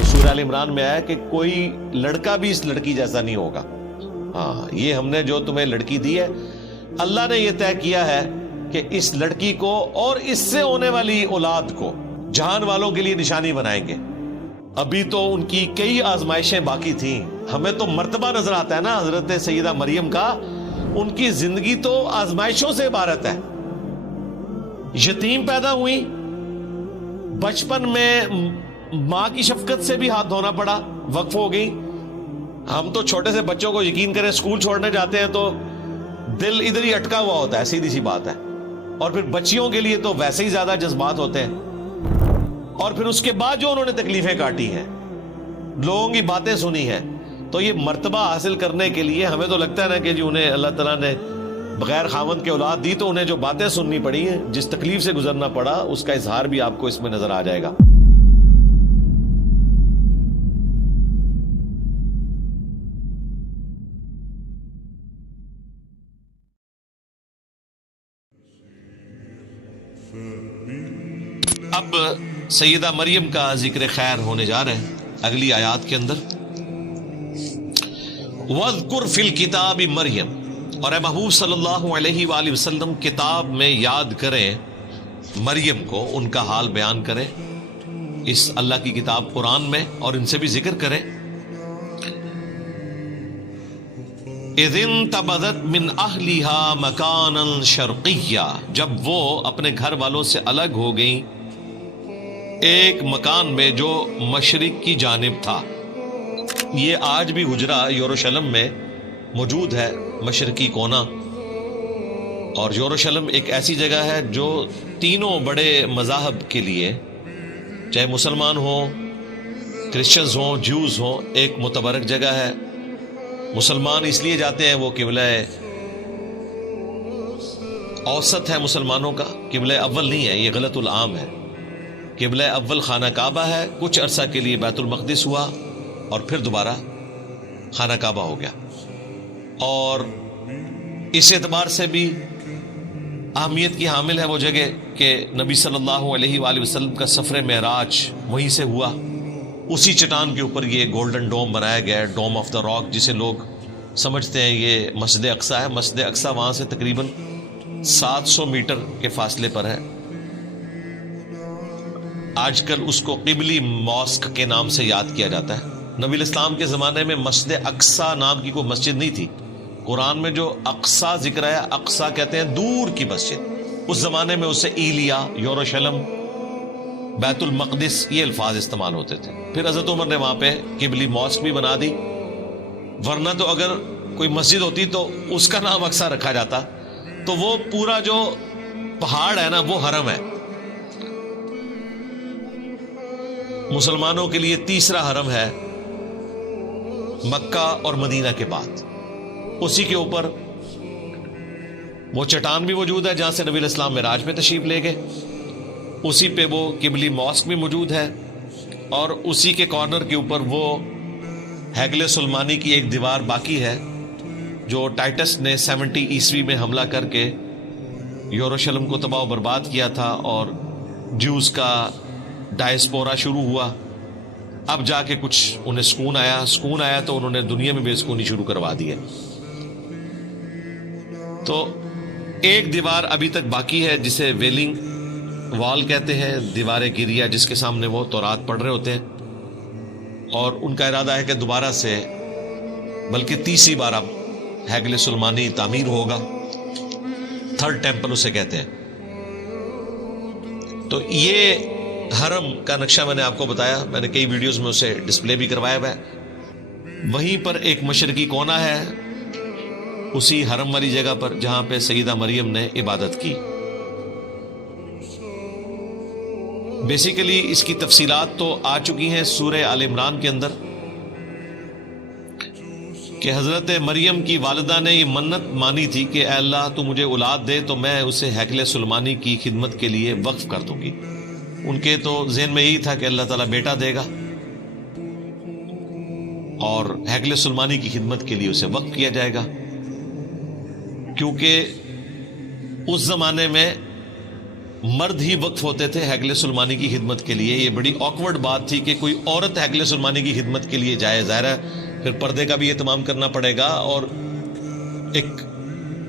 تو سورہ آل عمران میں آیا کہ کوئی لڑکا بھی اس لڑکی جیسا نہیں ہوگا. ہاں یہ ہم نے جو تمہیں لڑکی دی ہے اللہ نے یہ طے کیا ہے کہ اس لڑکی کو اور اس سے ہونے والی اولاد کو جہان والوں کے لیے نشانی بنائیں گے. ابھی تو ان کی کئی آزمائشیں باقی تھیں. ہمیں تو مرتبہ نظر آتا ہے نا حضرت سیدہ مریم کا, ان کی زندگی تو آزمائشوں سے عبارت ہے. یتیم پیدا ہوئی, بچپن میں ماں کی شفقت سے بھی ہاتھ دھونا پڑا, وقف ہو گئی. ہم تو چھوٹے سے بچوں کو یقین کریں اسکول چھوڑنے جاتے ہیں تو دل ادھر ہی اٹکا ہوا ہوتا ہے, سیدھی سی بات ہے. اور پھر بچیوں کے لیے تو ویسے ہی زیادہ جذبات ہوتے ہیں. اور پھر اس کے بعد جو انہوں نے تکلیفیں کاٹی ہیں, لوگوں کی باتیں سنی ہیں, تو یہ مرتبہ حاصل کرنے کے لیے ہمیں تو لگتا ہے نا کہ جی انہیں اللہ تعالیٰ نے بغیر خاوند کے اولاد دی, تو انہیں جو باتیں سننی پڑی ہیں, جس تکلیف سے گزرنا پڑا, اس کا اظہار بھی آپ کو اس میں نظر آ جائے گا. اب سیدہ مریم کا ذکر خیر ہونے جا رہے ہیں اگلی آیات کے اندر. وَاذْكُرْ فِي الْكِتَابِ مریم, اور اے محبوب صلی اللہ علیہ وآلہ وسلم کتاب میں یاد کریں مریم کو, ان کا حال بیان کریں اس اللہ کی کتاب قرآن میں, اور ان سے بھی ذکر کریں. اِذِ انتبذت من اہلها مکانا شرقیا, جب وہ اپنے گھر والوں سے الگ ہو گئیں ایک مکان میں جو مشرق کی جانب تھا. یہ آج بھی حجرہ یروشلم میں موجود ہے, مشرقی کونا. اور یروشلم ایک ایسی جگہ ہے جو تینوں بڑے مذاہب کے لیے, چاہے مسلمان ہوں, کرسچنز ہوں, جیوز ہوں, ایک متبرک جگہ ہے. مسلمان اس لیے جاتے ہیں, وہ قبلہ اوسط ہے مسلمانوں کا, قبلہ اول نہیں ہے, یہ غلط العام ہے. قبلہ اول خانہ کعبہ ہے, کچھ عرصہ کے لیے بیت المقدس ہوا, اور پھر دوبارہ خانہ کعبہ ہو گیا. اور اس اعتبار سے بھی اہمیت کی حامل ہے وہ جگہ کہ نبی صلی اللہ علیہ وآلہ وسلم کا سفر معراج وہیں سے ہوا. اسی چٹان کے اوپر یہ گولڈن ڈوم بنایا گیا ہے, ڈوم آف دا راک, جسے لوگ سمجھتے ہیں یہ مسجد اقصیٰ ہے. مسجد اقصیٰ وہاں سے تقریباً 700 میٹر کے فاصلے پر ہے. آج کل اس کو قبلی ماسک کے نام سے یاد کیا جاتا ہے. نبی الاسلام کے زمانے میں مسجد اقصیٰ نام کی کوئی مسجد نہیں تھی. قرآن میں جو اقصیٰ ذکر ہے, اقصیٰ کہتے ہیں دور کی مسجد. اس زمانے میں اسے ایلیا, یروشلم, بیت المقدس, یہ الفاظ استعمال ہوتے تھے. پھر حضرت عمر نے وہاں پہ قبلی ماسک بھی بنا دی, ورنہ تو اگر کوئی مسجد ہوتی تو اس کا نام اقصیٰ رکھا جاتا. تو وہ پورا جو پہاڑ ہے نا, وہ حرم ہے. مسلمانوں کے لیے تیسرا حرم ہے مکہ اور مدینہ کے بعد. اسی کے اوپر وہ چٹان بھی موجود ہے جہاں سے نبی الاسلام معراج پہ تشریف لے گئے. اسی پہ وہ قبلی ماسک بھی موجود ہے, اور اسی کے کارنر کے اوپر وہ ہیگل سلمانی کی ایک دیوار باقی ہے جو ٹائٹس نے 70 عیسوی میں حملہ کر کے یروشلم کو تباہ و برباد کیا تھا, اور جوز کا ڈائسپورا شروع ہوا. اب جا کے کچھ انہیں سکون آیا تو انہوں نے دنیا میں بے سکونی شروع کروا دی ہے. تو ایک دیوار ابھی تک باقی ہے جسے ویلنگ وال کہتے ہیں, دیوار گریا, جس کے سامنے وہ تورات پڑھ رہے ہوتے ہیں. اور ان کا ارادہ ہے کہ دوبارہ سے, بلکہ تیسری بار اب ہیگل سلمانی تعمیر ہوگا. تھرڈ ٹیمپل اسے کہتے ہیں. تو یہ حرم کا نقشہ میں نے آپ کو بتایا, میں نے کئی ویڈیوز میں اسے ڈسپلے بھی کروایا ہوا ہے. وہیں پر ایک مشرقی کونا ہے اسی حرم والی جگہ پر جہاں پہ سیدہ مریم نے عبادت کی. بیسیکلی اس کی تفصیلات تو آ چکی ہیں سورہ آل عمران کے اندر کہ حضرت مریم کی والدہ نے یہ منت مانی تھی کہ اے اللہ تو مجھے اولاد دے تو میں اسے ہیکل سلمانی کی خدمت کے لیے وقف کر دوں گی. ان کے تو ذہن میں یہی تھا کہ اللہ تعالیٰ بیٹا دے گا اور ہیکل سلمانی کی خدمت کے لیے اسے وقف کیا جائے گا, کیونکہ اس زمانے میں مرد ہی وقف ہوتے تھے ہیکل سلمانی کی خدمت کے لیے. یہ بڑی آکورڈ بات تھی کہ کوئی عورت ہیکل سلمانی کی خدمت کے لیے جائے. ظاہر ہے پھر پردے کا بھی اہتمام کرنا پڑے گا، اور ایک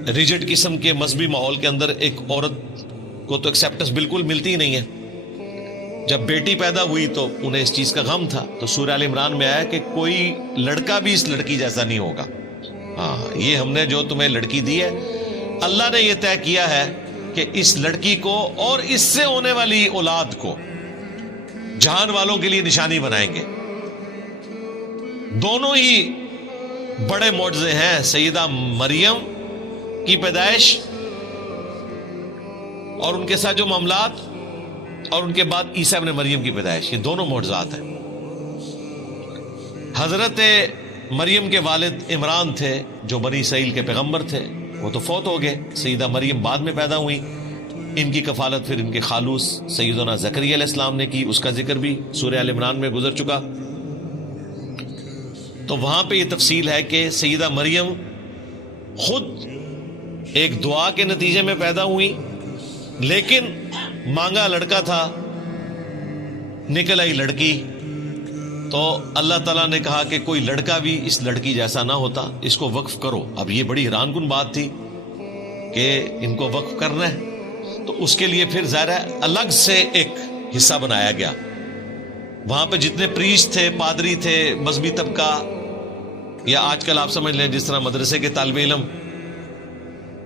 ریجڈ قسم کے مذہبی ماحول کے اندر ایک عورت کو تو ایکسیپٹنس بالکل ملتی ہی نہیں ہے. جب بیٹی پیدا ہوئی تو انہیں اس چیز کا غم تھا، تو سورہ آل عمران میں آیا کہ کوئی لڑکا بھی اس لڑکی جیسا نہیں ہوگا. ہاں، یہ ہم نے جو تمہیں لڑکی دی ہے، اللہ نے یہ طے کیا ہے کہ اس لڑکی کو اور اس سے ہونے والی اولاد کو جہان والوں کے لیے نشانی بنائیں گے. دونوں ہی بڑے معجزے ہیں، سیدہ مریم کی پیدائش اور ان کے ساتھ جو معاملات، اور ان کے بعد عیسیٰ ابن مریم کی پیدائش. یہ دونوں معجزات ہیں. حضرت مریم کے والد عمران تھے جو بنی اسرائیل کے پیغمبر تھے، وہ تو فوت ہو گئے. سیدہ مریم بعد میں پیدا ہوئی. ان کی کفالت پھر ان کے خالوص سیدنا زکریا علیہ السلام نے کی. اس کا ذکر بھی سورہ آل عمران میں گزر چکا. تو وہاں پہ یہ تفصیل ہے کہ سیدہ مریم خود ایک دعا کے نتیجے میں پیدا ہوئی، لیکن مانگا لڑکا تھا، نکل آئی لڑکی. تو اللہ تعالیٰ نے کہا کہ کوئی لڑکا بھی اس لڑکی جیسا نہ ہوتا، اس کو وقف کرو. اب یہ بڑی حیران کن بات تھی کہ ان کو وقف کرنا ہے، تو اس کے لیے پھر ظاہر ہے الگ سے ایک حصہ بنایا گیا. وہاں پہ جتنے پریسٹ تھے، پادری تھے، مذہبی طبقہ، یا آج کل آپ سمجھ لیں جس طرح مدرسے کے طالب علم،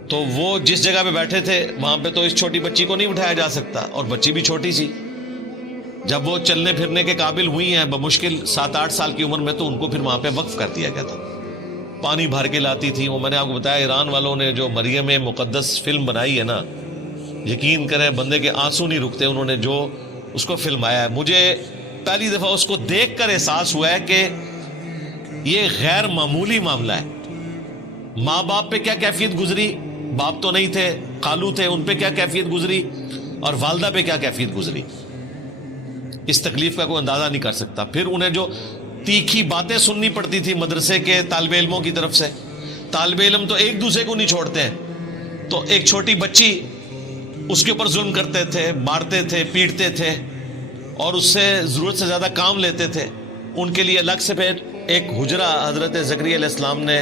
تو وہ جس جگہ پہ بیٹھے تھے وہاں پہ تو اس چھوٹی بچی کو نہیں بٹھایا جا سکتا، اور بچی بھی چھوٹی سی. جب وہ چلنے پھرنے کے قابل ہوئی ہیں بمشکل 7-8 سال کی عمر میں، تو ان کو پھر وہاں پہ وقف کر دیا گیا تھا. پانی بھر کے لاتی تھی وہ. میں نے آپ کو بتایا ایران والوں نے جو مریم مقدس فلم بنائی ہے نا، یقین کریں بندے کے آنسو نہیں رکتے. انہوں نے جو اس کو فلمایا ہے، مجھے پہلی دفعہ اس کو دیکھ کر احساس ہوا ہے کہ یہ غیر معمولی معاملہ ہے. ماں باپ پہ کیا کیفیت گزری، باپ تو نہیں تھے، خالو تھے، ان پہ کیا کیفیت گزری، اور والدہ پہ کیا کیفیت گزری. اس تکلیف کا کوئی اندازہ نہیں کر سکتا. پھر انہیں جو تیکھی باتیں سننی پڑتی تھی مدرسے کے طالب علموں کی طرف سے. طالب علم تو ایک دوسرے کو نہیں چھوڑتے ہیں، تو ایک چھوٹی بچی اس کے اوپر ظلم کرتے تھے، مارتے تھے، پیٹتے تھے، اور اس سے ضرورت سے زیادہ کام لیتے تھے. ان کے لیے الگ سے پھر ایک حجرہ حضرت زکریا علیہ السلام نے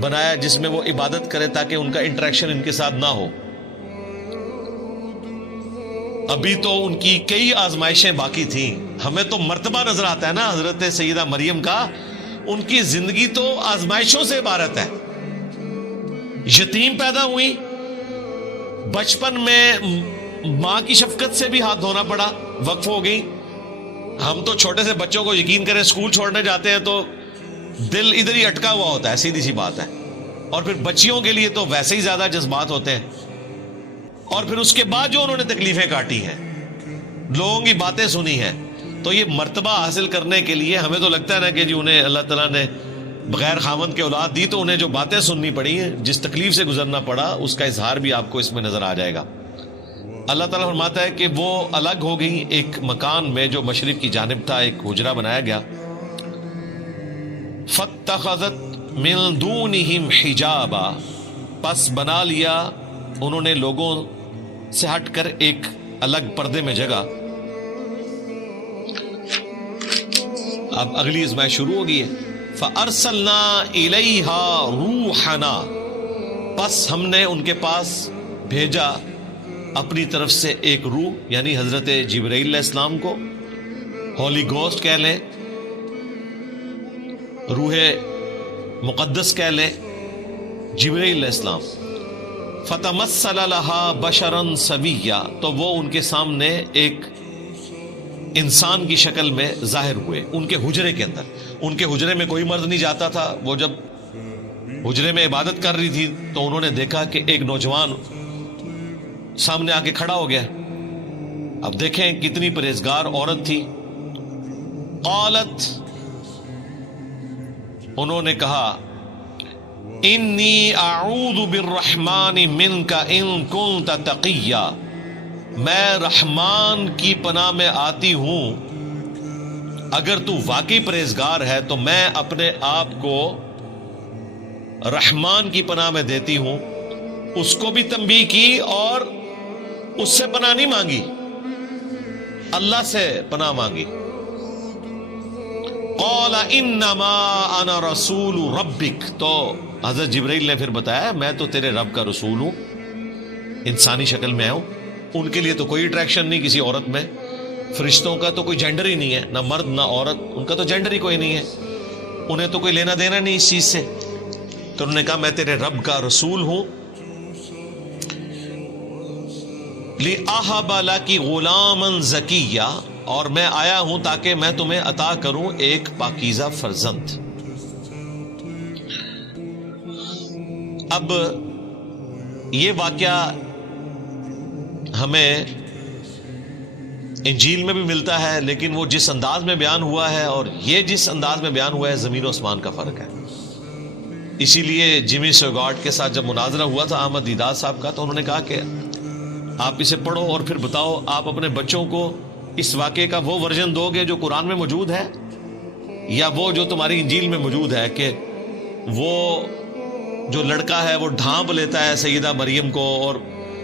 بنایا جس میں وہ عبادت کرے تاکہ ان کا انٹریکشن ان کے ساتھ نہ ہو. ابھی تو ان کی کئی آزمائشیں باقی تھیں. ہمیں تو مرتبہ نظر آتا ہے نا حضرت سیدہ مریم کا، ان کی زندگی تو آزمائشوں سے عبارت ہے. یتیم پیدا ہوئی، بچپن میں ماں کی شفقت سے بھی ہاتھ دھونا پڑا، وقف ہو گئی. ہم تو چھوٹے سے بچوں کو یقین کریں اسکول چھوڑنے جاتے ہیں تو دل ادھر ہی اٹکا ہوا ہوتا ہے، سیدھی سی بات ہے. اور پھر بچیوں کے لیے تو ویسے ہی زیادہ جذبات ہوتے ہیں. اور پھر اس کے بعد جو انہوں نے تکلیفیں کاٹی ہیں، لوگوں کی باتیں سنی ہیں، تو یہ مرتبہ حاصل کرنے کے لیے ہمیں تو لگتا ہے نا کہ جی انہیں اللہ تعالیٰ نے بغیر خاوند کے اولاد دی، تو انہیں جو باتیں سننی پڑی ہیں، جس تکلیف سے گزرنا پڑا، اس کا اظہار بھی آپ کو اس میں نظر آ جائے گا. اللہ تعالیٰ فرماتا ہے کہ وہ الگ ہو گئی ایک مکان میں جو مشرق کی جانب تھا، ایک حجرہ بنایا گیا. فاتخذت من دونہم حجابا، پس بنا لیا انہوں نے لوگوں سے ہٹ کر ایک الگ پردے میں جگہ. اب اگلی آزمائش شروع ہو گئی ہے. فَأَرْسَلْنَا إِلَيْهَا رُوحَنَا، پس ہم نے ان کے پاس بھیجا اپنی طرف سے ایک روح، یعنی حضرت جبرائیل علیہ السلام کو. ہولی گوسٹ کہہ لیں، روح مقدس کہہ لیں، جبرائیل علیہ السلام. فتمثل لها بشرا سویا، تو وہ ان کے سامنے ایک انسان کی شکل میں ظاہر ہوئے ان کے حجرے کے اندر. ان کے حجرے میں کوئی مرد نہیں جاتا تھا. وہ جب حجرے میں عبادت کر رہی تھی تو انہوں نے دیکھا کہ ایک نوجوان سامنے آ کے کھڑا ہو گیا. اب دیکھیں کتنی پرہیزگار عورت تھی. قالت، انہوں نے کہا، انی اعوذ بالرحمن منک ان کنت تقیا، میں رحمان کی پناہ میں آتی ہوں اگر تو واقعی پرہیزگار ہے، تو میں اپنے آپ کو رحمان کی پناہ میں دیتی ہوں. اس کو بھی تنبیہ کی اور اس سے پناہ نہیں مانگی، اللہ سے پناہ مانگی. قال انما انا رسول ربک، تو حضرت جبرائیل نے پھر بتایا میں تو تیرے رب کا رسول ہوں، انسانی شکل میں ہوں. ان کے لیے تو کوئی اٹریکشن نہیں کسی عورت میں، فرشتوں کا تو کوئی جینڈر ہی نہیں ہے، نہ مرد نہ عورت، ان کا تو جینڈر ہی کوئی نہیں ہے، انہیں تو کوئی لینا دینا نہیں اس چیز سے. تو انہوں نے کہا میں تیرے رب کا رسول ہوں. لِأَهَبَ لَكِ غُلَامًا زَكِيًّا، اور میں آیا ہوں تاکہ میں تمہیں عطا کروں ایک پاکیزہ فرزند. اب یہ واقعہ ہمیں انجیل میں بھی ملتا ہے، لیکن وہ جس انداز میں بیان ہوا ہے اور یہ جس انداز میں بیان ہوا ہے زمین و آسمان کا فرق ہے. اسی لیے جیمی سوگارٹ کے ساتھ جب مناظرہ ہوا تھا احمد دیدار صاحب کا، تو انہوں نے کہا کہ آپ اسے پڑھو اور پھر بتاؤ آپ اپنے بچوں کو اس واقعے کا وہ ورژن دو گے جو قرآن میں موجود ہے، یا وہ جو تمہاری انجیل میں موجود ہے کہ وہ جو لڑکا ہے وہ ڈھانپ لیتا ہے سیدہ مریم کو، اور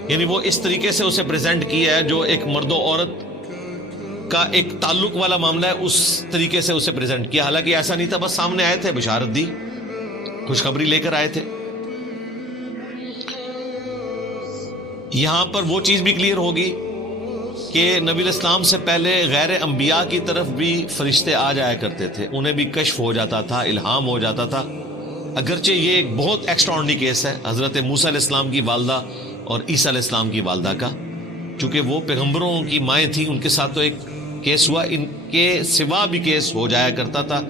یعنی وہ اس طریقے سے اسے پریزنٹ کیا ہے جو ایک مرد و عورت کا ایک تعلق والا معاملہ ہے، اس طریقے سے اسے پریزنٹ کیا. حالانکہ ایسا نہیں تھا، بس سامنے آئے تھے، بشارت دی، خوشخبری لے کر آئے تھے. یہاں پر وہ چیز بھی کلیئر ہوگی کہ نبی الاسلام سے پہلے غیر انبیاء کی طرف بھی فرشتے آ جایا کرتے تھے، انہیں بھی کشف ہو جاتا تھا، الہام ہو جاتا تھا. اگرچہ یہ ایک بہت ایکسٹراڈنری کیس ہے حضرت موسیٰ علیہ السلام کی والدہ اور عیسیٰ علیہ السلام کی والدہ کا، چونکہ وہ پیغمبروں کی مائیں تھیں، ان کے ساتھ تو ایک کیس ہوا. ان کے سوا بھی کیس ہو جایا کرتا تھا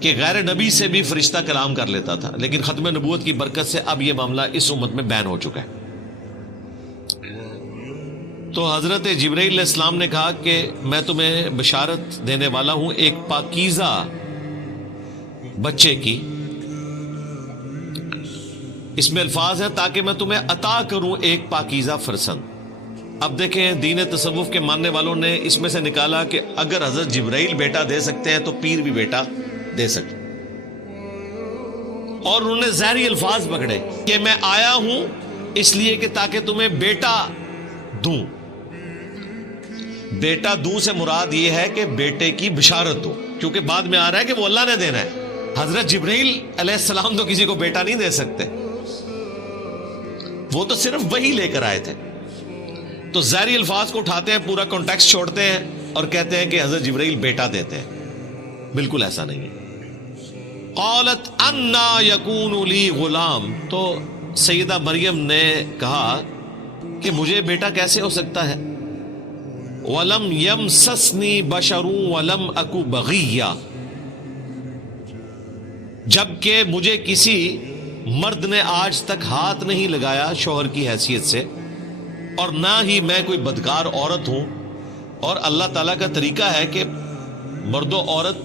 کہ غیر نبی سے بھی فرشتہ کلام کر لیتا تھا، لیکن ختم نبوت کی برکت سے اب یہ معاملہ اس امت میں بین ہو چکا ہے. تو حضرت جبرائیل علیہ السلام نے کہا کہ میں تمہیں بشارت دینے والا ہوں ایک پاکیزہ بچے کی. اس میں الفاظ ہے تاکہ میں تمہیں عطا کروں ایک پاکیزہ فرزند. اب دیکھیں دین تصوف کے ماننے والوں نے اس میں سے نکالا کہ اگر حضرت جبرائیل بیٹا دے سکتے ہیں تو پیر بھی بیٹا دے سکتے، اور انہوں نے ظاہری الفاظ پکڑے کہ میں آیا ہوں اس لیے کہ تاکہ تمہیں بیٹا دوں. بیٹا دوں سے مراد یہ ہے کہ بیٹے کی بشارت دو، کیونکہ بعد میں آ رہا ہے کہ وہ اللہ نے دینا ہے. حضرت جبرائیل علیہ السلام تو کسی کو بیٹا نہیں دے سکتے، وہ تو صرف وہی لے کر آئے تھے. تو ظاہری الفاظ کو اٹھاتے ہیں، پورا کانٹیکسٹ چھوڑتے ہیں اور کہتے ہیں کہ حضرت جبرائیل بیٹا دیتے ہیں. بالکل ایسا نہیں ہے. قالت انا یکون لی غلام، تو سیدہ مریم نے کہا کہ مجھے بیٹا کیسے ہو سکتا ہے. وَلَمْ يَمْسَسْنِي بَشَرٌ وَلَمْ أَكُ بَغِيًّا، جبکہ مجھے کسی مرد نے آج تک ہاتھ نہیں لگایا شوہر کی حیثیت سے، اور نہ ہی میں کوئی بدکار عورت ہوں. اور اللہ تعالیٰ کا طریقہ ہے کہ مرد و عورت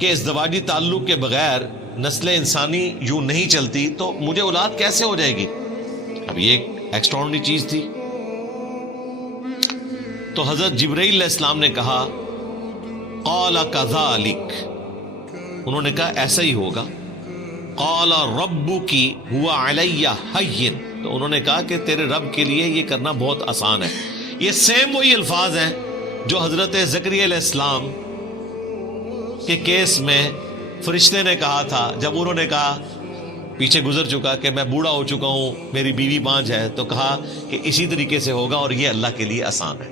کے ازدواجی تعلق کے بغیر نسل انسانی یوں نہیں چلتی، تو مجھے اولاد کیسے ہو جائے گی. اب یہ ایک ایکسٹراڈنری چیز تھی. تو حضرت جبرائیل علیہ السلام نے کہا قال کذالک، انہوں نے کہا ایسا ہی ہوگا. قال ربک هو علی ہین، تو انہوں نے کہا کہ تیرے رب کے لیے یہ کرنا بہت آسان ہے. یہ سیم وہی الفاظ ہیں جو حضرت زکریا علیہ السلام کے کیس میں فرشتے نے کہا تھا جب انہوں نے کہا، پیچھے گزر چکا کہ میں بوڑھا ہو چکا ہوں، میری بیوی 5 ہے، تو کہا کہ اسی طریقے سے ہوگا اور یہ اللہ کے لیے آسان ہے.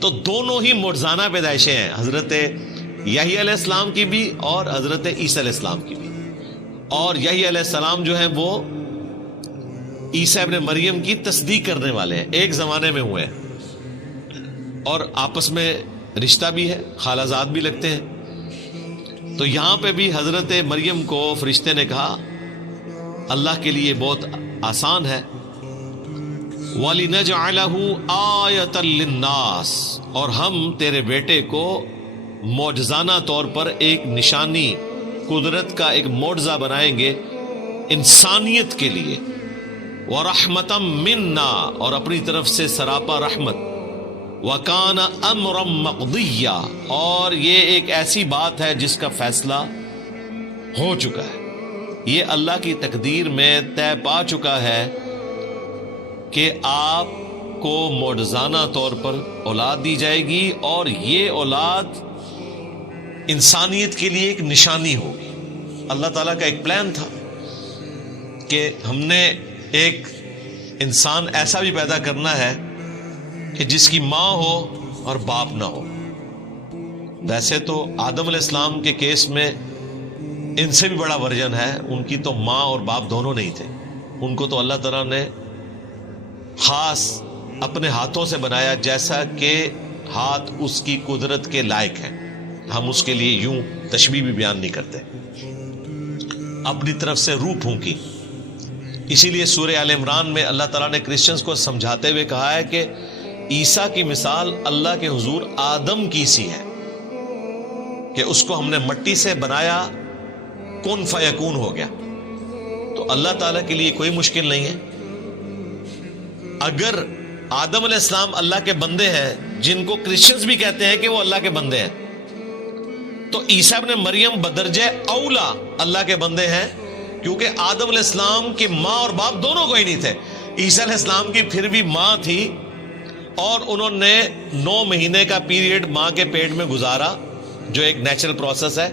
تو دونوں ہی معجزانہ پیدائشیں ہیں، حضرت یحییٰ علیہ السلام کی بھی اور حضرت عیسیٰ علیہ السلام کی بھی. اور یحییٰ علیہ السلام جو ہیں وہ عیسیٰ ابن مریم کی تصدیق کرنے والے ہیں، ایک زمانے میں ہوئے ہیں اور آپس میں رشتہ بھی ہے، خالہ زاد بھی لگتے ہیں. تو یہاں پہ بھی حضرت مریم کو فرشتے نے کہا اللہ کے لیے بہت آسان ہے. وَلِنَجْعَلَهُ آیَةً لِلنَّاسِ، اور ہم تیرے بیٹے کو معجزانہ طور پر ایک نشانی، قدرت کا ایک معجزہ بنائیں گے انسانیت کے لیے. وَرَحْمَةً مِنَّا، اور اپنی طرف سے سراپا رحمت. وَكَانَ أَمْرًا مَقْضِيًّا، اور یہ ایک ایسی بات ہے جس کا فیصلہ ہو چکا ہے، یہ اللہ کی تقدیر میں طے پا چکا ہے کہ آپ کو معجزانہ طور پر اولاد دی جائے گی اور یہ اولاد انسانیت کے لیے ایک نشانی ہوگی۔ اللہ تعالیٰ کا ایک پلان تھا کہ ہم نے ایک انسان ایسا بھی پیدا کرنا ہے کہ جس کی ماں ہو اور باپ نہ ہو۔ ویسے تو آدم علیہ السلام کے کیس میں ان سے بھی بڑا ورژن ہے، ان کی تو ماں اور باپ دونوں نہیں تھے، ان کو تو اللہ تعالیٰ نے خاص اپنے ہاتھوں سے بنایا جیسا کہ ہاتھ اس کی قدرت کے لائق ہیں۔ ہم اس کے لیے یوں تشبیہ بھی بیان نہیں کرتے، اپنی طرف سے روح پھونکی۔ اسی لیے سورہ آل عمران میں اللہ تعالیٰ نے کرسچنز کو سمجھاتے ہوئے کہا ہے کہ عیسیٰ کی مثال اللہ کے حضور آدم کی سی ہے کہ اس کو ہم نے مٹی سے بنایا، کن فیکون ہو گیا۔ تو اللہ تعالیٰ کے لیے کوئی مشکل نہیں ہے۔ اگر آدم علیہ السلام اللہ کے بندے ہیں، جن کو کرسچنز بھی کہتے ہیں کہ وہ اللہ کے بندے ہیں، تو عیسیٰ ابن مریم بدرجہ اولا اللہ کے بندے ہیں، کیونکہ آدم علیہ السلام کی ماں اور باپ دونوں کو ہی نہیں تھے۔ عیسیٰ علیہ السلام کی پھر بھی ماں تھی اور انہوں نے 9 مہینے کا پیریڈ ماں کے پیٹ میں گزارا، جو ایک نیچرل پروسیس ہے۔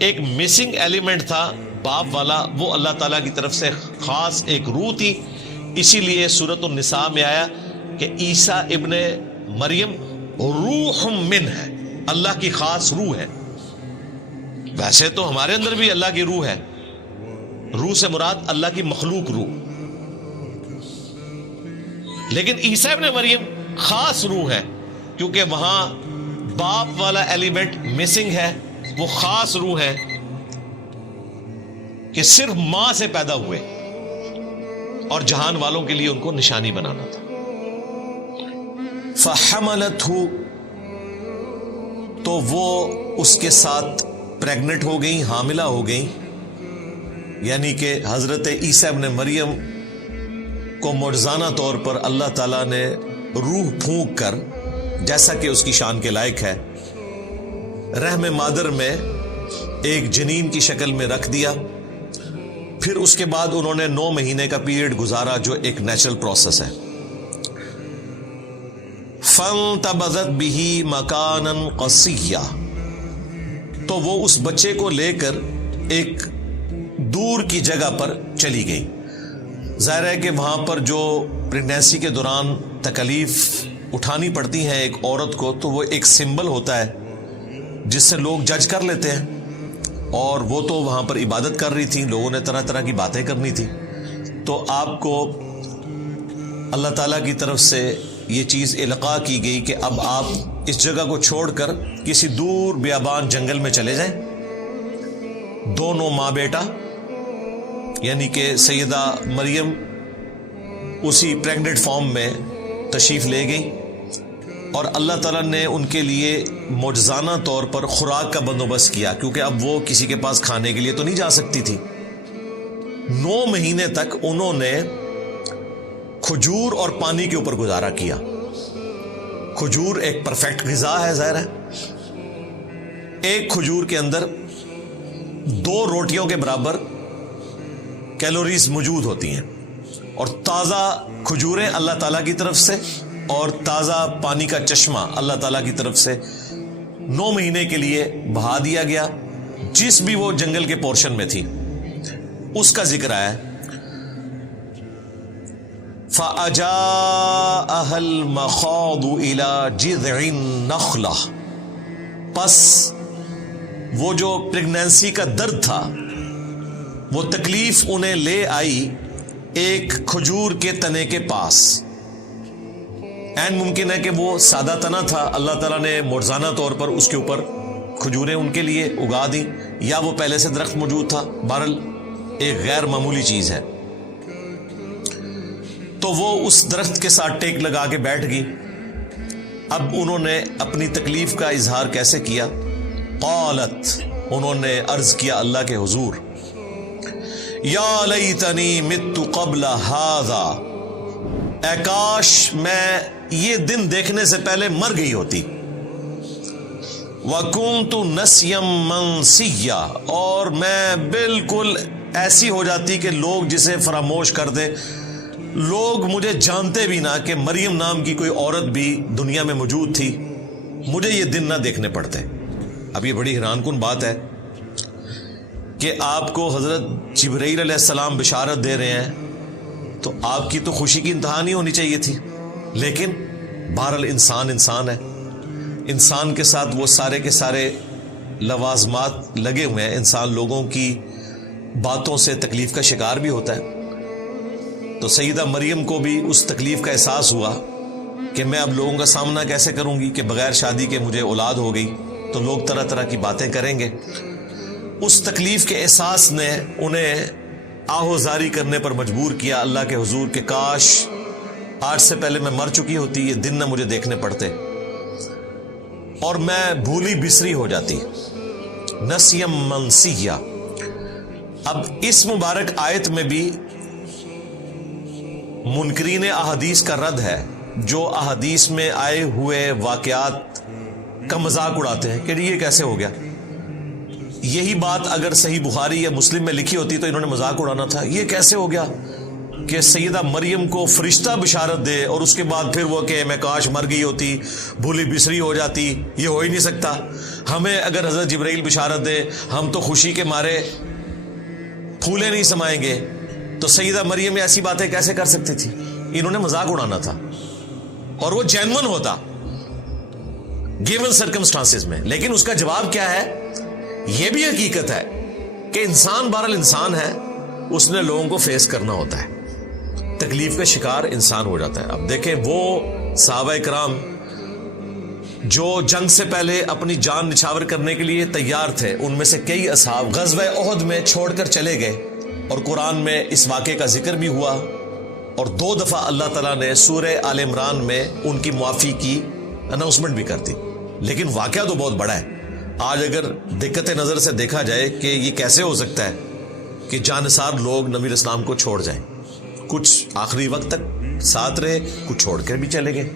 ایک مسنگ ایلیمنٹ تھا باپ والا، وہ اللہ تعالیٰ کی طرف سے خاص ایک روح تھی۔ اسی لیے سورۃ النساء میں آیا کہ عیسیٰ ابن مریم روح من ہے، اللہ کی خاص روح ہے۔ ویسے تو ہمارے اندر بھی اللہ کی روح ہے، روح سے مراد اللہ کی مخلوق روح، لیکن عیسیٰ ابن مریم خاص روح ہے کیونکہ وہاں باپ والا ایلیمنٹ مسنگ ہے۔ وہ خاص روح ہے کہ صرف ماں سے پیدا ہوئے اور جہان والوں کے لیے ان کو نشانی بنانا تھا۔ فحملتہ، تو وہ اس کے ساتھ پریگنٹ ہو گئی، حاملہ ہو گئی، یعنی کہ حضرت عیسیٰ ابن مریم کو معجزانہ طور پر اللہ تعالیٰ نے روح پھونک کر، جیسا کہ اس کی شان کے لائق ہے، رحم مادر میں ایک جنین کی شکل میں رکھ دیا۔ پھر اس کے بعد انہوں نے 9 مہینے کا پیریڈ گزارا، جو ایک نیچرل پروسیس ہے۔ فانتبذت بہ مکانا قصیا، تو وہ اس بچے کو لے کر ایک دور کی جگہ پر چلی گئی۔ ظاہر ہے کہ وہاں پر جو پریگنینسی کے دوران تکلیف اٹھانی پڑتی ہیں ایک عورت کو، تو وہ ایک سمبل ہوتا ہے جس سے لوگ جج کر لیتے ہیں، اور وہ تو وہاں پر عبادت کر رہی تھی، لوگوں نے طرح طرح کی باتیں کرنی تھی، تو آپ کو اللہ تعالیٰ کی طرف سے یہ چیز القاء کی گئی کہ اب آپ اس جگہ کو چھوڑ کر کسی دور بیابان جنگل میں چلے جائیں۔ دونوں ماں بیٹا، یعنی کہ سیدہ مریم اسی پریگننٹ فارم میں تشریف لے گئی، اور اللہ تعالیٰ نے ان کے لیے معجزانہ طور پر خوراک کا بندوبست کیا، کیونکہ اب وہ کسی کے پاس کھانے کے لیے تو نہیں جا سکتی تھی۔ 9 مہینے تک انہوں نے کھجور اور پانی کے اوپر گزارا کیا۔ کھجور ایک پرفیکٹ غذا ہے، ظاہر ہے، ایک کھجور کے اندر 2 روٹیوں کے برابر کیلوریز موجود ہوتی ہیں، اور تازہ کھجوریں اللہ تعالیٰ کی طرف سے اور تازہ پانی کا چشمہ اللہ تعالیٰ کی طرف سے 9 مہینے کے لیے بہا دیا گیا۔ جس بھی وہ جنگل کے پورشن میں تھی اس کا ذکر آیا ہے۔ فَأَجَاءَهَا الْمَخَاضُ إِلَى جِذْعِ النَّخْلَةِ، پس وہ جو پریگنینسی کا درد تھا، وہ تکلیف انہیں لے آئی ایک کھجور کے تنے کے پاس۔ این ممکن ہے کہ وہ سادہ تنا تھا، اللہ تعالیٰ نے معجزانہ طور پر اس کے اوپر کھجوریں ان کے لیے اگا دیں، یا وہ پہلے سے درخت موجود تھا، بہرحال ایک غیر معمولی چیز ہے۔ تو وہ اس درخت کے ساتھ ٹیک لگا کے بیٹھ گئی۔ اب انہوں نے اپنی تکلیف کا اظہار کیسے کیا؟ قالت، انہوں نے عرض کیا اللہ کے حضور، یا لیتنی مت قبل ھذا، اے کاش میں یہ دن دیکھنے سے پہلے مر گئی ہوتی۔ وَكُنْتُ نَسْيًا مَنْسِيًّا، اور میں بالکل ایسی ہو جاتی کہ لوگ جسے فراموش کر دیں، لوگ مجھے جانتے بھی نہ کہ مریم نام کی کوئی عورت بھی دنیا میں موجود تھی، مجھے یہ دن نہ دیکھنے پڑتے۔ اب یہ بڑی حیران کن بات ہے کہ آپ کو حضرت جبرائیل علیہ السلام بشارت دے رہے ہیں، تو آپ کی تو خوشی کی انتہا نہیں ہونی چاہیے تھی، لیکن بہرحال انسان ہے، انسان کے ساتھ وہ سارے کے سارے لوازمات لگے ہوئے ہیں، انسان لوگوں کی باتوں سے تکلیف کا شکار بھی ہوتا ہے۔ تو سیدہ مریم کو بھی اس تکلیف کا احساس ہوا کہ میں اب لوگوں کا سامنا کیسے کروں گی کہ بغیر شادی کے مجھے اولاد ہو گئی، تو لوگ طرح طرح کی باتیں کریں گے۔ اس تکلیف کے احساس نے انہیں آہوزاری کرنے پر مجبور کیا اللہ کے حضور کہ کاش آج سے پہلے میں مر چکی ہوتی، یہ دن نہ مجھے دیکھنے پڑتے اور میں بھولی بسری ہو جاتی۔ نسیم منسیہ۔ اب اس مبارک آیت میں بھی منکرین احادیث کا رد ہے، جو احادیث میں آئے ہوئے واقعات کا مذاق اڑاتے ہیں کہ یہ کیسے ہو گیا۔ یہی بات اگر صحیح بخاری یا مسلم میں لکھی ہوتی تو انہوں نے مذاق اڑانا تھا، یہ کیسے ہو گیا کہ سیدہ مریم کو فرشتہ بشارت دے اور اس کے بعد پھر وہ کہ میں کاش مر گئی ہوتی، بھولی بسری ہو جاتی، یہ ہو ہی نہیں سکتا۔ ہمیں اگر حضرت جبرائیل بشارت دے ہم تو خوشی کے مارے پھولے نہیں سمائیں گے، تو سیدہ مریم ایسی باتیں کیسے کر سکتی تھی؟ انہوں نے مذاق اڑانا تھا، اور وہ جینون ہوتا گیون سرکمسٹانسز میں۔ لیکن اس کا جواب کیا ہے؟ یہ بھی حقیقت ہے کہ انسان بہرحال انسان ہے، اس نے لوگوں کو فیس کرنا ہوتا ہے، تکلیف کا شکار انسان ہو جاتا ہے۔ اب دیکھیں وہ صحابہ کرام جو جنگ سے پہلے اپنی جان نچھاور کرنے کے لیے تیار تھے، ان میں سے کئی اصحاب غزوہ احد میں چھوڑ کر چلے گئے، اور قرآن میں اس واقعے کا ذکر بھی ہوا، اور 2 دفعہ اللہ تعالیٰ نے سورہ آل عمران میں ان کی معافی کی اناؤنسمنٹ بھی کر دی۔ لیکن واقعہ تو بہت بڑا ہے۔ آج اگر دقت نظر سے دیکھا جائے کہ یہ کیسے ہو سکتا ہے کہ جانثار لوگ نبی اسلام کو چھوڑ جائیں، کچھ آخری وقت تک ساتھ رہے، کچھ چھوڑ کر بھی چلے گئے،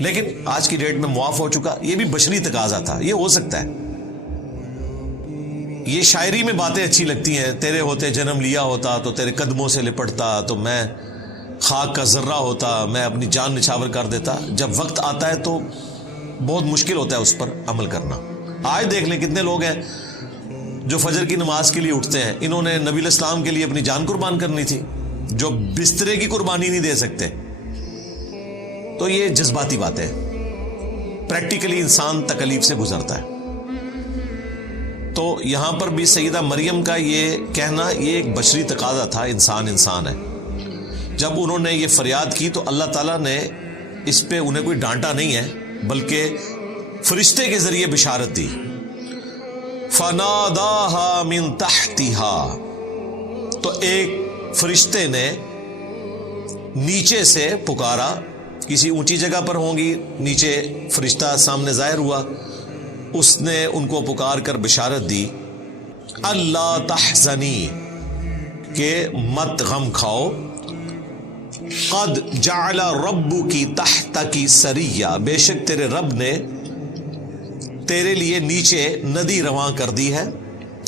لیکن آج کی ڈیٹ میں معاف ہو چکا۔ یہ بھی بشری تقاضا تھا، یہ ہو سکتا ہے۔ یہ شاعری میں باتیں اچھی لگتی ہیں، تیرے ہوتے جنم لیا ہوتا تو تیرے قدموں سے لپٹتا، تو میں خاک کا ذرہ ہوتا، میں اپنی جان نچھاور کر دیتا۔ جب وقت آتا ہے تو بہت مشکل ہوتا ہے اس پر عمل کرنا۔ آج دیکھ لیں کتنے لوگ ہیں جو فجر کی نماز کے لیے اٹھتے ہیں، انہوں نے نبی الاسلام کے لیے اپنی جان قربان کرنی تھی، جو بسترے کی قربانی نہیں دے سکتے۔ تو یہ جذباتی باتیں، پریکٹیکلی انسان تکلیف سے گزرتا ہے۔ تو یہاں پر بھی سیدہ مریم کا یہ کہنا یہ ایک بشری تقاضا تھا، انسان ہے۔ جب انہوں نے یہ فریاد کی تو اللہ تعالیٰ نے اس پہ انہیں کوئی ڈانٹا نہیں ہے، بلکہ فرشتے کے ذریعے بشارت دی۔ فَنَادَاهَا مِن تَحْتِهَا، تو ایک فرشتے نے نیچے سے پکارا، کسی اونچی جگہ پر ہوں گی، نیچے فرشتہ سامنے ظاہر ہوا، اس نے ان کو پکار کر بشارت دی، اللہ تحزنی، کہ مت غم کھاؤ، قد جعل ربکی تحتکی سریہ، بے شک تیرے رب نے تیرے لیے نیچے ندی رواں کر دی ہے۔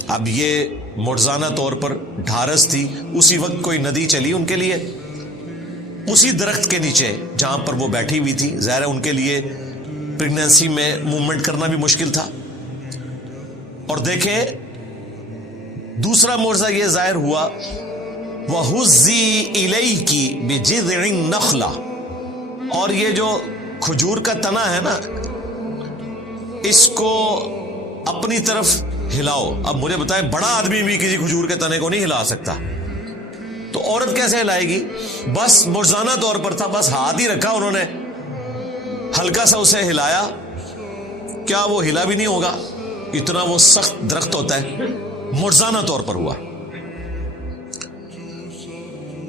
اب یہ معجزانہ طور پر ڈھارس تھی، اسی وقت کوئی ندی چلی ان کے لیے، اسی درخت کے نیچے جہاں پر وہ بیٹھی ہوئی تھی۔ ظاہر ہے ان کے لیے پریگنینسی میں موومنٹ کرنا بھی مشکل تھا۔ اور دیکھیں دوسرا معجزہ یہ ظاہر ہوا، وَهُزِّي إِلَيْكِ بِجِذْعِ النَّخْلَةِ، اور یہ جو کھجور کا تنا ہے نا، اس کو اپنی طرف ہلاؤ۔ اب مجھے بتائیں بڑا آدمی بھی کسی کھجور کے تنے کو نہیں ہلا سکتا، تو عورت کیسے ہلائے گی؟ بس معجزانہ طور پر تھا، بس ہاتھ ہی رکھا انہوں نے، ہلکا سا اسے ہلایا، کیا وہ ہلا بھی نہیں ہوگا؟ اتنا وہ سخت درخت ہوتا ہے۔ معجزانہ طور پر ہوا۔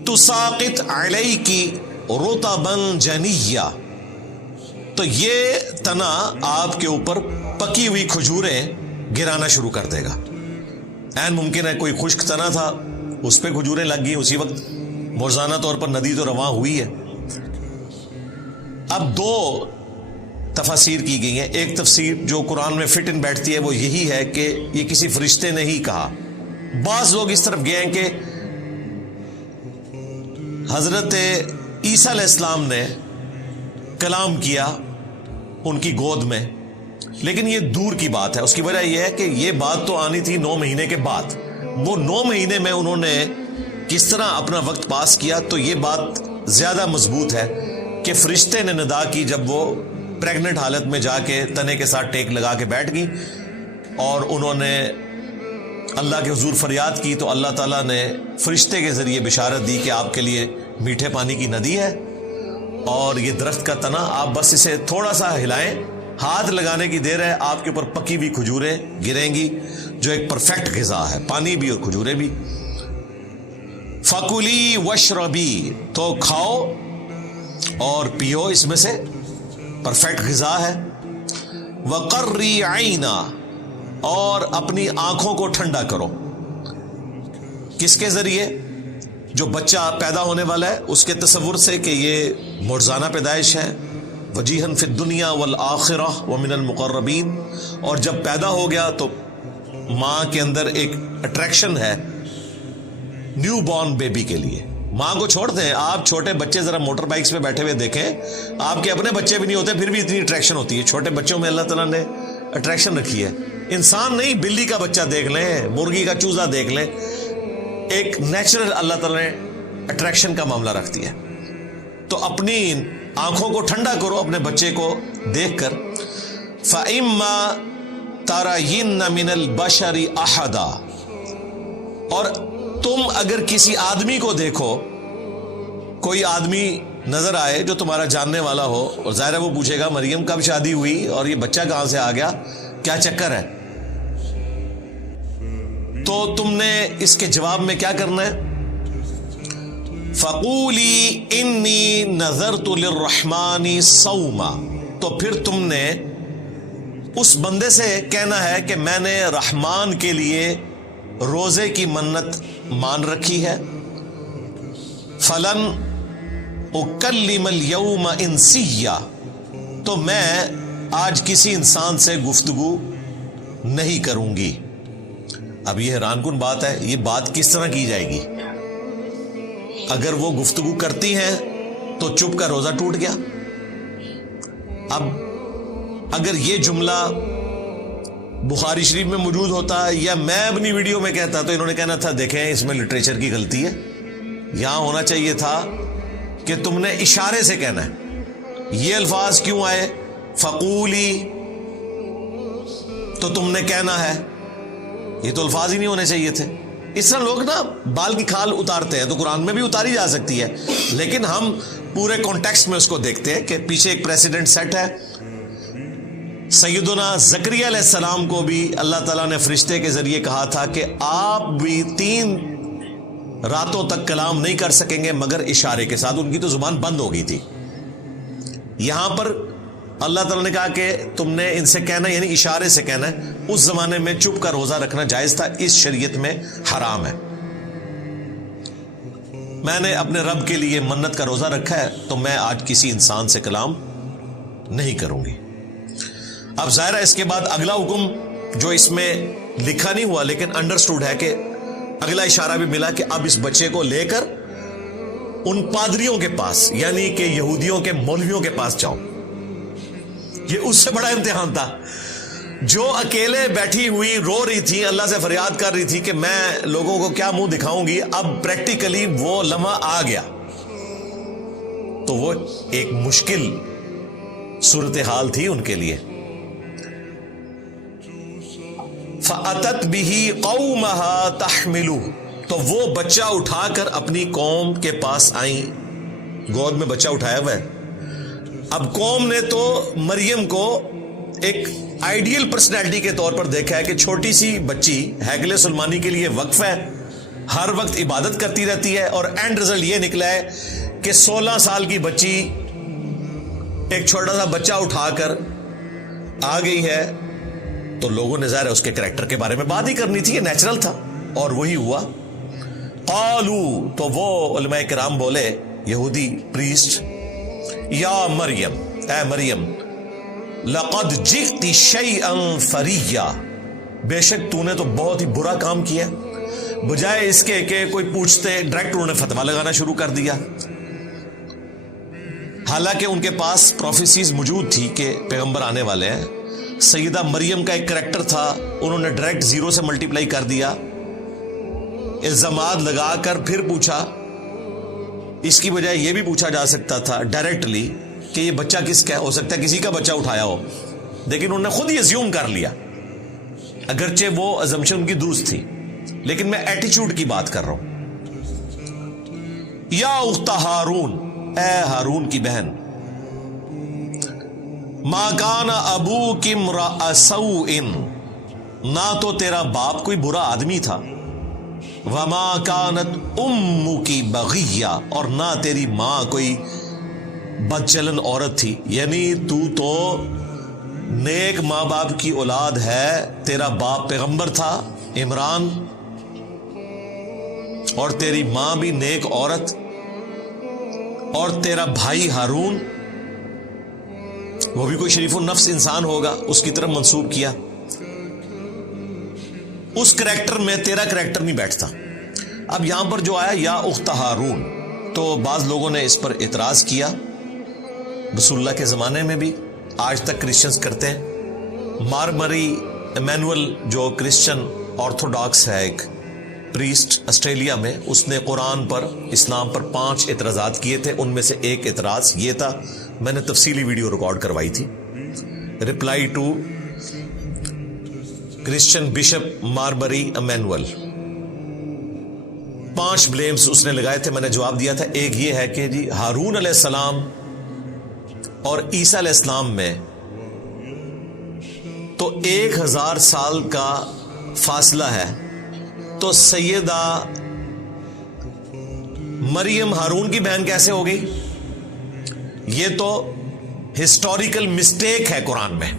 تساقط علیک رطبا جنیا، تو یہ تنا آپ کے اوپر پکی ہوئی کھجوریں گرانا شروع کر دے گا۔ این ممکن ہے کوئی خشک تنا تھا، اس پہ کھجوریں لگ گئی اسی وقت، معجزانہ طور پر ندی تو رواں ہوئی ہے۔ اب 2 تفاسیر کی گئی ہیں۔ ایک تفسیر جو قرآن میں فٹ ان بیٹھتی ہے وہ یہی ہے کہ یہ کسی فرشتے نے ہی کہا۔ بعض لوگ اس طرف گئے ہیں کہ حضرت عیسیٰ علیہ السلام نے کلام کیا ان کی گود میں، لیکن یہ دور کی بات ہے۔ اس کی وجہ یہ ہے کہ یہ بات تو آنی تھی 9 مہینے کے بعد۔ وہ 9 مہینے میں انہوں نے کس طرح اپنا وقت پاس کیا، تو یہ بات زیادہ مضبوط ہے کہ فرشتے نے ندا کی جب وہ پریگننٹ حالت میں جا کے تنے کے ساتھ ٹیک لگا کے بیٹھ گئی، اور انہوں نے اللہ کے حضور فریاد کی، تو اللہ تعالیٰ نے فرشتے کے ذریعے بشارت دی کہ آپ کے لیے میٹھے پانی کی ندی ہے، اور یہ درخت کا تنا آپ بس اسے تھوڑا سا ہلائیں، ہاتھ لگانے کی دیر ہے، آپ کے اوپر پکی ہوئی کھجوریں گریں گی، جو ایک پرفیکٹ غذا ہے، پانی بھی اور کھجوریں بھی۔ فَكُلِي وَاشْرَبِي، تو کھاؤ اور پیو، اس میں سے پرفیکٹ غذا ہے۔ وَقَرِّي عَيْنًا، اور اپنی آنکھوں کو ٹھنڈا کرو۔ کس کے ذریعے؟ جو بچہ پیدا ہونے والا ہے اس کے تصور سے کہ یہ معجزانہ پیدائش ہے، وجیہن فی الدنیا والآخرہ ومن المقربین، اور جب پیدا ہو گیا تو ماں کے اندر ایک اٹریکشن ہے نیو بورن بیبی کے لیے۔ ماں کو چھوڑ دیں، آپ چھوٹے بچے ذرا موٹر بائکس پہ بیٹھے ہوئے دیکھیں، آپ کے اپنے بچے بھی نہیں ہوتے پھر بھی اتنی اٹریکشن ہوتی ہے۔ چھوٹے بچوں میں اللہ تعالیٰ نے اٹریکشن رکھی ہے۔ انسان نہیں، بلی کا بچہ دیکھ لیں، مرغی کا چوزا دیکھ لیں، ایک نیچرل اللہ تعالیٰ نے اٹریکشن کا معاملہ رکھتی ہے۔ تو اپنی آنکھوں کو ٹھنڈا کرو اپنے بچے کو دیکھ کر۔ فَإِمَّا تَرَيِنَّ مِنَ الْبَشَرِ أَحَدًا، اور تم اگر کسی آدمی کو دیکھو، کوئی آدمی نظر آئے جو تمہارا جاننے والا ہو، اور ظاہر ہے وہ پوچھے گا مریم کب شادی ہوئی اور یہ بچہ کہاں سے آ گیا، کیا چکر ہے، تو تم نے اس کے جواب میں کیا کرنا ہے؟ فَقُولِي إِنِّي نَذَرْتُ لِلرَّحْمَنِ صَوْمًا، تو پھر تم نے اس بندے سے کہنا ہے کہ میں نے رحمان کے لیے روزے کی منت مان رکھی ہے۔ فَلَنْ أُكَلِّمَ الْيَوْمَ إِنسِيًّا، تو میں آج کسی انسان سے گفتگو نہیں کروں گی۔ اب یہ حیران کن بات ہے، یہ بات کس طرح کی جائے گی؟ اگر وہ گفتگو کرتی ہیں تو چپ کا روزہ ٹوٹ گیا۔ اب اگر یہ جملہ بخاری شریف میں موجود ہوتا یا میں اپنی ویڈیو میں کہتا تو انہوں نے کہنا تھا دیکھیں اس میں لٹریچر کی غلطی ہے، یہاں ہونا چاہیے تھا کہ تم نے اشارے سے کہنا ہے۔ یہ الفاظ کیوں آئے؟ فقولی، تو تم نے کہنا ہے، یہ تو الفاظ ہی نہیں ہونے چاہیے تھے۔ اس طرح لوگ نا بال کی کھال اتارتے ہیں، تو قرآن میں بھی اتاری جا سکتی ہے، لیکن ہم پورے کانٹیکسٹ میں اس کو دیکھتے ہیں کہ پیچھے ایک پریسیڈنٹ سیٹ ہے۔ سیدنا زکریا علیہ السلام کو بھی اللہ تعالیٰ نے فرشتے کے ذریعے کہا تھا کہ آپ بھی 3 راتوں تک کلام نہیں کر سکیں گے مگر اشارے کے ساتھ، ان کی تو زبان بند ہو گئی تھی۔ یہاں پر اللہ تعالیٰ نے کہا کہ تم نے ان سے کہنا، یعنی اشارے سے کہنا ہے۔ اس زمانے میں چپ کا روزہ رکھنا جائز تھا، اس شریعت میں حرام ہے۔ میں نے اپنے رب کے لیے منت کا روزہ رکھا ہے تو میں آج کسی انسان سے کلام نہیں کروں گی۔ اب ظاہر ہے اس کے بعد اگلا حکم جو اس میں لکھا نہیں ہوا لیکن انڈرسٹوڈ ہے کہ اگلا اشارہ بھی ملا کہ اب اس بچے کو لے کر ان پادریوں کے پاس، یعنی کہ یہودیوں کے مولویوں کے پاس جاؤ۔ یہ اس سے بڑا امتحان تھا، جو اکیلے بیٹھی ہوئی رو رہی تھی، اللہ سے فریاد کر رہی تھی کہ میں لوگوں کو کیا منہ دکھاؤں گی، اب پریکٹیکلی وہ لمحہ آ گیا۔ تو وہ ایک مشکل صورتحال تھی ان کے لیے۔ فَأَتَتْ بِهِ قَوْمَهَا تَحْمِلُهُ، تو وہ بچہ اٹھا کر اپنی قوم کے پاس آئیں، گود میں بچہ اٹھایا ہوا ہے۔ اب قوم نے تو مریم کو ایک آئیڈیل پرسنالٹی کے طور پر دیکھا ہے کہ چھوٹی سی بچی ہیکل سلیمانی کے لیے وقف ہے، ہر وقت عبادت کرتی رہتی ہے، اور اینڈ رزلٹ یہ نکلا ہے کہ 16 سال کی بچی ایک چھوٹا سا بچہ اٹھا کر آ گئی ہے۔ تو لوگوں نے ظاہر اس کے کریکٹر کے بارے میں بات ہی کرنی تھی، یہ نیچرل تھا، اور وہی ہوا۔ قالو، تو وہ علماء کرام بولے، یہودی پریسٹ، یا مریم، اے مریم، لقد جئت شیئا فریا، بے شک تو نے تو بہت ہی برا کام کیا۔ بجائے اس کے کہ کوئی پوچھتے ڈائریکٹ انہوں نے فتوا لگانا شروع کر دیا. حالانکہ ان کے پاس پروفیسیز موجود تھی کہ پیغمبر آنے والے ہیں. سیدہ مریم کا ایک کریکٹر تھا, انہوں نے ڈائریکٹ 0 سے ملٹیپلائی کر دیا, الزامات لگا کر پھر پوچھا. اس کی بجائے یہ بھی پوچھا جا سکتا تھا ڈائریکٹلی کہ یہ بچہ کس کا ہو سکتا ہے, کسی کا بچہ اٹھایا ہو, لیکن انہوں نے خود ہی ازیوم کر لیا, اگرچہ وہ ازمپشن ان کی درست تھی. لیکن میں ایٹیچیوڈ کی بات کر رہا ہوں. یا اخت ہارون, اے ہارون کی بہن, ما کان ابوک امرأ سوء, نہ تو تیرا باپ کوئی برا آدمی تھا, وما کانت امک بغیہ, اور نہ تیری ماں کوئی بدچلن عورت تھی. یعنی تو نیک ماں باپ کی اولاد ہے, تیرا باپ پیغمبر تھا عمران, اور تیری ماں بھی نیک عورت, اور تیرا بھائی ہارون وہ بھی کوئی شریف النفس انسان ہوگا, اس کی طرف منسوب کیا. اس کریکٹر میں تیرا کریکٹر نہیں بیٹھتا. اب یہاں پر جو آیا یا اخت ہارون, تو بعض لوگوں نے اس پر اعتراض کیا. رسول اللہ کے زمانے میں بھی, آج تک کرسچنز کرتے ہیں. مارمری ایمینول جو کرسچن آرتھوڈاکس ہے, ایک پریسٹ آسٹریلیا میں, اس نے قرآن پر, اسلام پر 5 اعتراضات کیے تھے. ان میں سے ایک اعتراض یہ تھا, میں نے تفصیلی ویڈیو ریکارڈ کروائی تھی, reply to Christian bishop Mar Mari Emmanuel. 5 blames اس نے لگائے تھے, میں نے جواب دیا تھا. ایک یہ ہے کہ جی ہارون علیہ السلام اور عیسیٰ علیہ السلام میں تو 1000 سال کا فاصلہ ہے, تو سیدہ مریم ہارون کی بہن کیسے ہو گئی؟ یہ تو ہسٹوریکل مسٹیک ہے قرآن میں.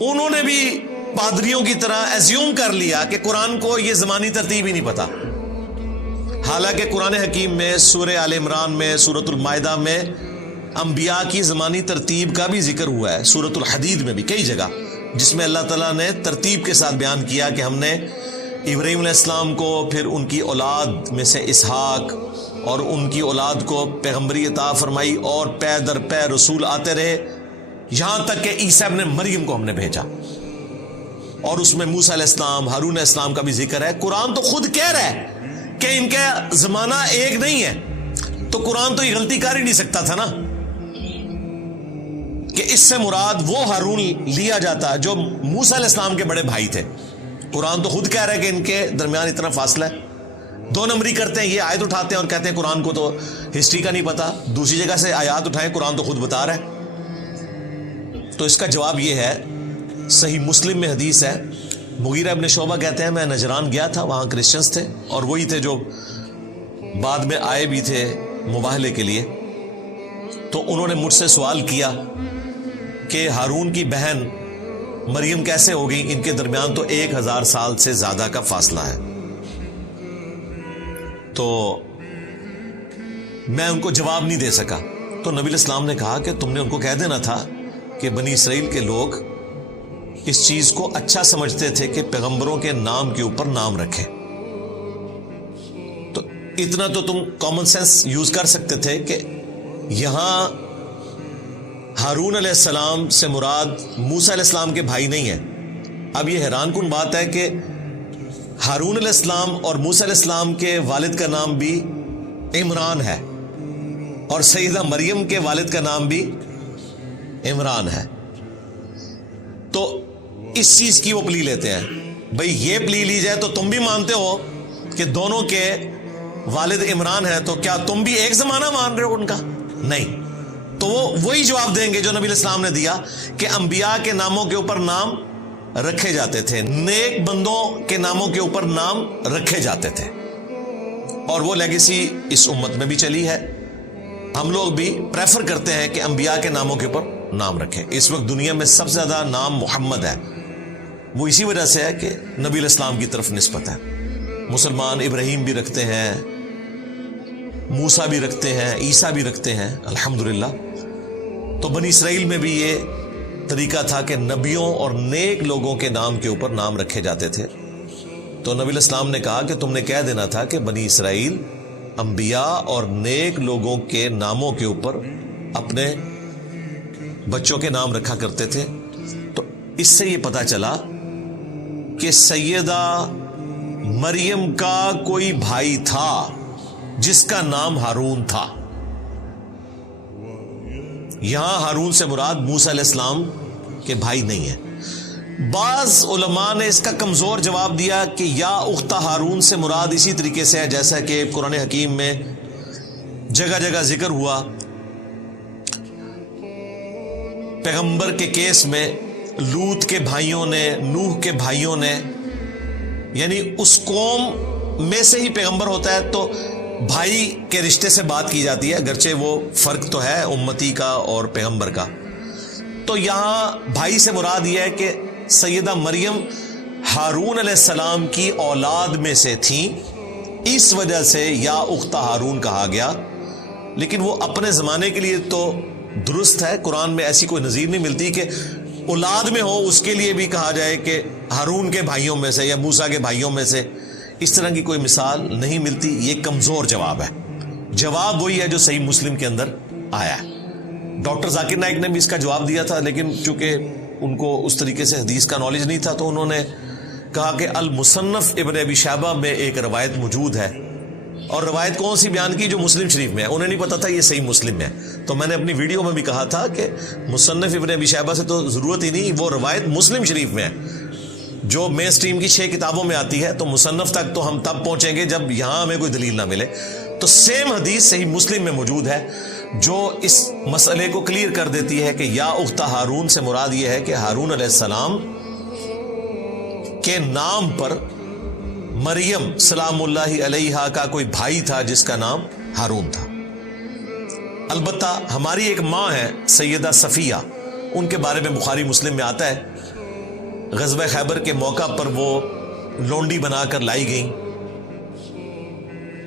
انہوں نے بھی پادریوں کی طرح ایزیوم کر لیا کہ قرآن کو یہ زمانی ترتیب ہی نہیں پتا. حالانکہ قرآن حکیم میں سورہ آل عمران میں, سورۃ المائدہ میں انبیاء کی زمانی ترتیب کا بھی ذکر ہوا ہے. سورۃ الحدید میں بھی کئی جگہ, جس میں اللہ تعالیٰ نے ترتیب کے ساتھ بیان کیا کہ ہم نے ابراہیم علیہ السلام کو, پھر ان کی اولاد میں سے اسحاق, اور ان کی اولاد کو پیغمبری عطا فرمائی, اور پے در پے رسول آتے رہے, یہاں تک کہ عیسیٰ ابن مریم کو ہم نے بھیجا. اور اس میں موسیٰ علیہ السلام, ہارون علیہ السلام کا بھی ذکر ہے. قرآن تو خود کہہ رہا ہے کہ ان کا زمانہ ایک نہیں ہے, تو قرآن تو یہ غلطی کر ہی نہیں سکتا تھا نا کہ اس سے مراد وہ ہارون لیا جاتا جو موسیٰ علیہ السلام کے بڑے بھائی تھے. قرآن تو خود کہہ رہا ہے کہ ان کے درمیان اتنا فاصلہ ہے. 2 نمبری کرتے ہیں, یہ آیت اٹھاتے ہیں اور کہتے ہیں قرآن کو تو ہسٹری کا نہیں پتا, دوسری جگہ سے آیات اٹھائیں, قرآن تو خود بتا رہا ہے. تو اس کا جواب یہ ہے, صحیح مسلم میں حدیث ہے, مغیرہ ابن شعبہ کہتے ہیں میں نجران گیا تھا, وہاں کرسچنز تھے, اور وہی تھے جو بعد میں آئے بھی تھے مباہلے کے لیے. تو انہوں نے مجھ سے سوال کیا کہ ہارون کی بہن مریم کیسے ہو گئی, ان کے درمیان تو 1000 سال سے زیادہ کا فاصلہ ہے. تو میں ان کو جواب نہیں دے سکا. تو نبی علیہ السلام نے کہا کہ تم نے ان کو کہہ دینا تھا کہ بنی اسرائیل کے لوگ اس چیز کو اچھا سمجھتے تھے کہ پیغمبروں کے نام کے اوپر نام رکھیں. تو اتنا تو تم کامن سینس یوز کر سکتے تھے کہ یہاں ہارون علیہ السلام سے مراد موسیٰ علیہ السلام کے بھائی نہیں ہے. اب یہ حیران کن بات ہے کہ ہارون علیہ السلام اور موسیٰ علیہ السلام کے والد کا نام بھی عمران ہے, اور سیدہ مریم کے والد کا نام بھی عمران ہے. تو اس چیز کی وہ پلی لیتے ہیں, بھئی یہ پلی لی جائے تو تم بھی مانتے ہو کہ دونوں کے والد عمران ہیں, تو کیا تم بھی ایک زمانہ مان رہے ہو ان کا؟ نہیں. تو وہ وہی جواب دیں گے جو نبی علیہ السلام نے دیا کہ انبیاء کے ناموں کے اوپر نام رکھے جاتے تھے, نیک بندوں کے ناموں کے اوپر نام رکھے جاتے تھے, اور وہ لیگیسی اس امت میں بھی چلی ہے. ہم لوگ بھی پریفر کرتے ہیں کہ انبیاء کے ناموں کے اوپر نام رکھیں. اس وقت دنیا میں سب سے زیادہ نام محمد ہے, وہ اسی وجہ سے ہے کہ نبی علیہ السلام کی طرف نسبت ہے. مسلمان ابراہیم بھی رکھتے ہیں, موسیٰ بھی رکھتے ہیں, عیسیٰ بھی رکھتے ہیں الحمدللہ. تو بنی اسرائیل میں بھی یہ طریقہ تھا کہ نبیوں اور نیک لوگوں کے نام کے اوپر نام رکھے جاتے تھے. تو نبی الاسلام نے کہا کہ تم نے کہہ دینا تھا کہ بنی اسرائیل انبیاء اور نیک لوگوں کے ناموں کے اوپر اپنے بچوں کے نام رکھا کرتے تھے. تو اس سے یہ پتہ چلا کہ سیدہ مریم کا کوئی بھائی تھا جس کا نام ہارون تھا. یہاں ہارون سے مراد موسیٰ علیہ السلام کے بھائی نہیں ہے. بعض علماء نے اس کا کمزور جواب دیا کہ یا اخت ہارون سے مراد اسی طریقے سے ہے جیسا کہ قرآن حکیم میں جگہ جگہ ذکر ہوا. پیغمبر کے کیس میں لوط کے بھائیوں نے، نوح کے بھائیوں نے، یعنی اس قوم میں سے ہی پیغمبر ہوتا ہے تو بھائی کے رشتے سے بات کی جاتی ہے، اگرچہ وہ فرق تو ہے امتی کا اور پیغمبر کا. تو یہاں بھائی سے مراد یہ ہے کہ سیدہ مریم ہارون علیہ السلام کی اولاد میں سے تھیں، اس وجہ سے یا اخت ہارون کہا گیا. لیکن وہ اپنے زمانے کے لیے تو درست ہے، قرآن میں ایسی کوئی نظیر نہیں ملتی کہ اولاد میں ہو اس کے لیے بھی کہا جائے کہ ہارون کے بھائیوں میں سے یا موسیٰ کے بھائیوں میں سے. اس طرح کی کوئی مثال نہیں ملتی. یہ کمزور جواب ہے. جواب وہی ہے جو صحیح مسلم کے اندر آیا ہے. ڈاکٹر ذاکر نائک نے بھی اس کا جواب دیا تھا، لیکن چونکہ ان کو اس طریقے سے حدیث کا نالج نہیں تھا تو انہوں نے کہا کہ المصنف ابن ابی شیبہ میں ایک روایت موجود ہے. اور روایت کون سی بیان کی؟ جو مسلم شریف میں ہے. انہیں نہیں پتا تھا یہ صحیح مسلم ہے. تو میں نے اپنی ویڈیو میں بھی کہا تھا کہ مصنف ابن ابی شیبہ سے تو ضرورت ہی نہیں، وہ روایت مسلم شریف میں ہے جو مین سٹریم کی 6 کتابوں میں آتی ہے. تو مصنف تک تو ہم تب پہنچیں گے جب یہاں ہمیں کوئی دلیل نہ ملے. تو سیم حدیث صحیح مسلم میں موجود ہے جو اس مسئلے کو کلیئر کر دیتی ہے کہ یا اخت ہارون سے مراد یہ ہے کہ ہارون علیہ السلام کے نام پر مریم سلام اللہ علیہا کا کوئی بھائی تھا جس کا نام ہارون تھا. البتہ ہماری ایک ماں ہے سیدہ صفیہ، ان کے بارے میں بخاری مسلم میں آتا ہے غزوہ خیبر کے موقع پر وہ لونڈی بنا کر لائی گئیں.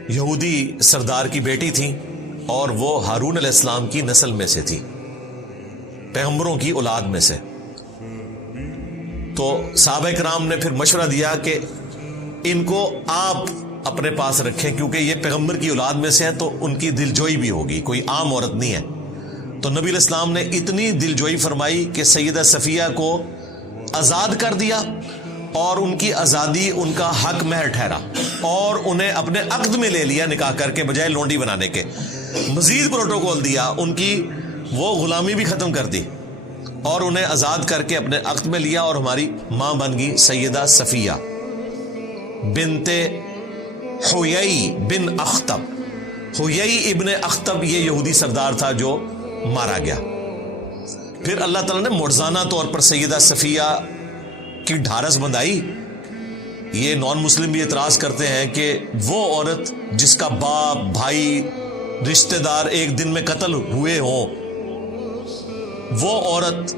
یہودی سردار کی بیٹی تھیں اور وہ ہارون علیہ السلام کی نسل میں سے تھی، پیغمبروں کی اولاد میں سے. تو صحابہ کرام نے پھر مشورہ دیا کہ ان کو آپ اپنے پاس رکھیں کیونکہ یہ پیغمبر کی اولاد میں سے ہے تو ان کی دلجوئی بھی ہوگی، کوئی عام عورت نہیں ہے. تو نبی علیہ السلام نے اتنی دلجوئی فرمائی کہ سیدہ صفیہ کو آزاد کر دیا اور ان کی آزادی ان کا حق مہر ٹھہرا اور انہیں اپنے عقد میں لے لیا نکاح کر کے بجائے لونڈی بنانے کے. مزید پروٹوکول دیا، ان کی وہ غلامی بھی ختم کر دی اور انہیں آزاد کر کے اپنے عقد میں لیا اور ہماری ماں بن گئی سیدہ صفیہ بنت حیی بن اخطب. حیی ابن اخطب یہ یہودی سردار تھا جو مارا گیا. پھر اللہ تعالیٰ نے معجزانہ طور پر سیدہ صفیہ کی ڈھارس بندھائی. یہ نان مسلم بھی اعتراض کرتے ہیں کہ وہ عورت جس کا باپ، بھائی، رشتہ دار ایک دن میں قتل ہوئے ہوں، وہ عورت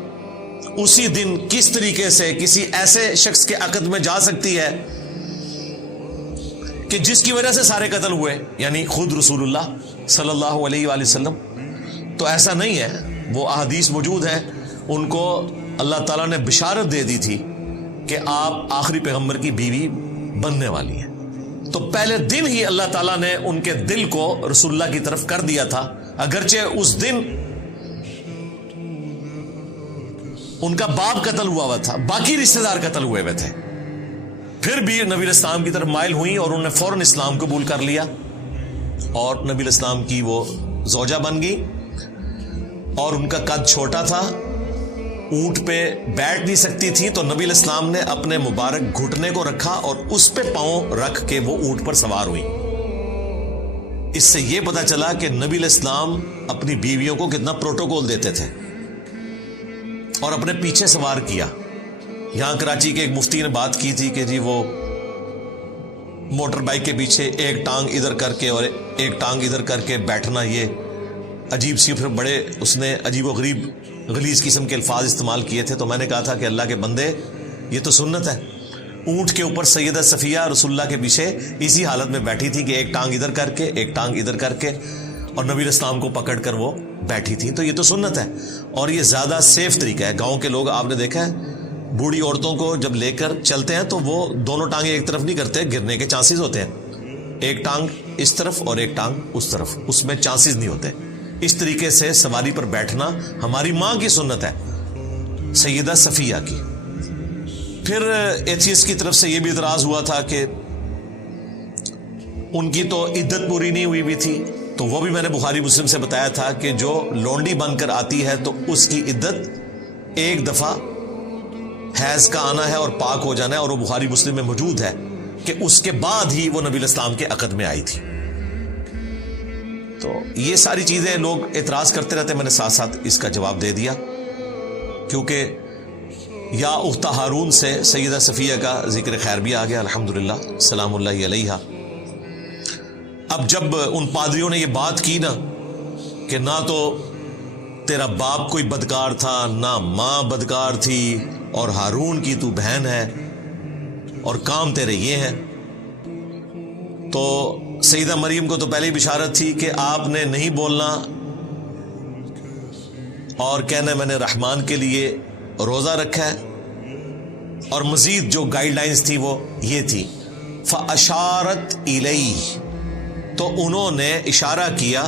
اسی دن کس طریقے سے کسی ایسے شخص کے عقد میں جا سکتی ہے کہ جس کی وجہ سے سارے قتل ہوئے، یعنی خود رسول اللہ صلی اللہ علیہ وآلہ وسلم. تو ایسا نہیں ہے، وہ احادیث موجود ہیں. ان کو اللہ تعالیٰ نے بشارت دے دی تھی کہ آپ آخری پیغمبر کی بیوی بننے والی ہیں. تو پہلے دن ہی اللہ تعالیٰ نے ان کے دل کو رسول اللہ کی طرف کر دیا تھا، اگرچہ اس دن ان کا باپ قتل ہوا تھا، باقی رشتہ دار قتل ہوئے ہوئے تھے. پھر بھی نبی علیہ السلام کی طرف مائل ہوئیں اور انہوں نے فوراً اسلام قبول کر لیا اور نبی علیہ السلام کی وہ زوجہ بن گئی. اور ان کا قد چھوٹا تھا، اونٹ پہ بیٹھ نہیں سکتی تھی، تو نبی علیہ السلام نے اپنے مبارک گھٹنے کو رکھا اور اس پہ پاؤں رکھ کے وہ اونٹ پر سوار ہوئی. اس سے یہ پتا چلا کہ نبی علیہ السلام اپنی بیویوں کو کتنا پروٹوکول دیتے تھے اور اپنے پیچھے سوار کیا. یہاں کراچی کے ایک مفتی نے بات کی تھی کہ جی وہ موٹر بائک کے پیچھے ایک ٹانگ ادھر کر کے اور ایک ٹانگ ادھر کر کے بیٹھنا یہ عجیب سی، پھر بڑے اس نے عجیب و غریب غلیظ قسم کے الفاظ استعمال کیے تھے. تو میں نے کہا تھا کہ اللہ کے بندے یہ تو سنت ہے. اونٹ کے اوپر سیدہ صفیہ رسول اللہ کے پیچھے اسی حالت میں بیٹھی تھی کہ ایک ٹانگ ادھر کر کے ایک ٹانگ ادھر کر کے، اور نبی اسلام کو پکڑ کر وہ بیٹھی تھی. تو یہ تو سنت ہے اور یہ زیادہ سیف طریقہ ہے. گاؤں کے لوگ آپ نے دیکھا ہے بوڑھی عورتوں کو جب لے کر چلتے ہیں تو وہ دونوں ٹانگیں ایک طرف نہیں کرتے, گرنے کے چانسز ہوتے ہیں. ایک ٹانگ اس طرف اور ایک ٹانگ اس طرف, اس میں چانسز نہیں ہوتے. اس طریقے سے سواری پر بیٹھنا ہماری ماں کی سنت ہے, سیدہ صفیہ کی. پھر ایتھیسٹ کی طرف سے یہ بھی اعتراض ہوا تھا کہ ان کی تو عدت پوری نہیں ہوئی تھی, تو وہ بھی میں نے بخاری مسلم سے بتایا تھا کہ جو لونڈی بن کر آتی ہے تو اس کی عدت ایک دفعہ حیض کا آنا ہے اور پاک ہو جانا ہے, اور وہ بخاری مسلم میں موجود ہے کہ اس کے بعد ہی وہ نبی اسلام کے عقد میں آئی تھی. تو یہ ساری چیزیں لوگ اعتراض کرتے رہتے, میں نے ساتھ ساتھ اس کا جواب دے دیا, کیونکہ یا اخت ہارون سے سیدہ صفیہ کا ذکر خیر بھی آ گیا الحمدللہ سلام اللہ علیہا. اب جب ان پادریوں نے یہ بات کی نا کہ نہ تو تیرا باپ کوئی بدکار تھا نہ ماں بدکار تھی اور ہارون کی تو بہن ہے اور کام تیرے یہ ہیں, تو سیدہ مریم کو تو پہلے بشارت تھی کہ آپ نے نہیں بولنا اور کہنا میں نے رحمان کے لیے روزہ رکھا ہے, اور مزید جو گائیڈ لائنز تھی وہ یہ تھی فاشارت الیہ, تو انہوں نے اشارہ کیا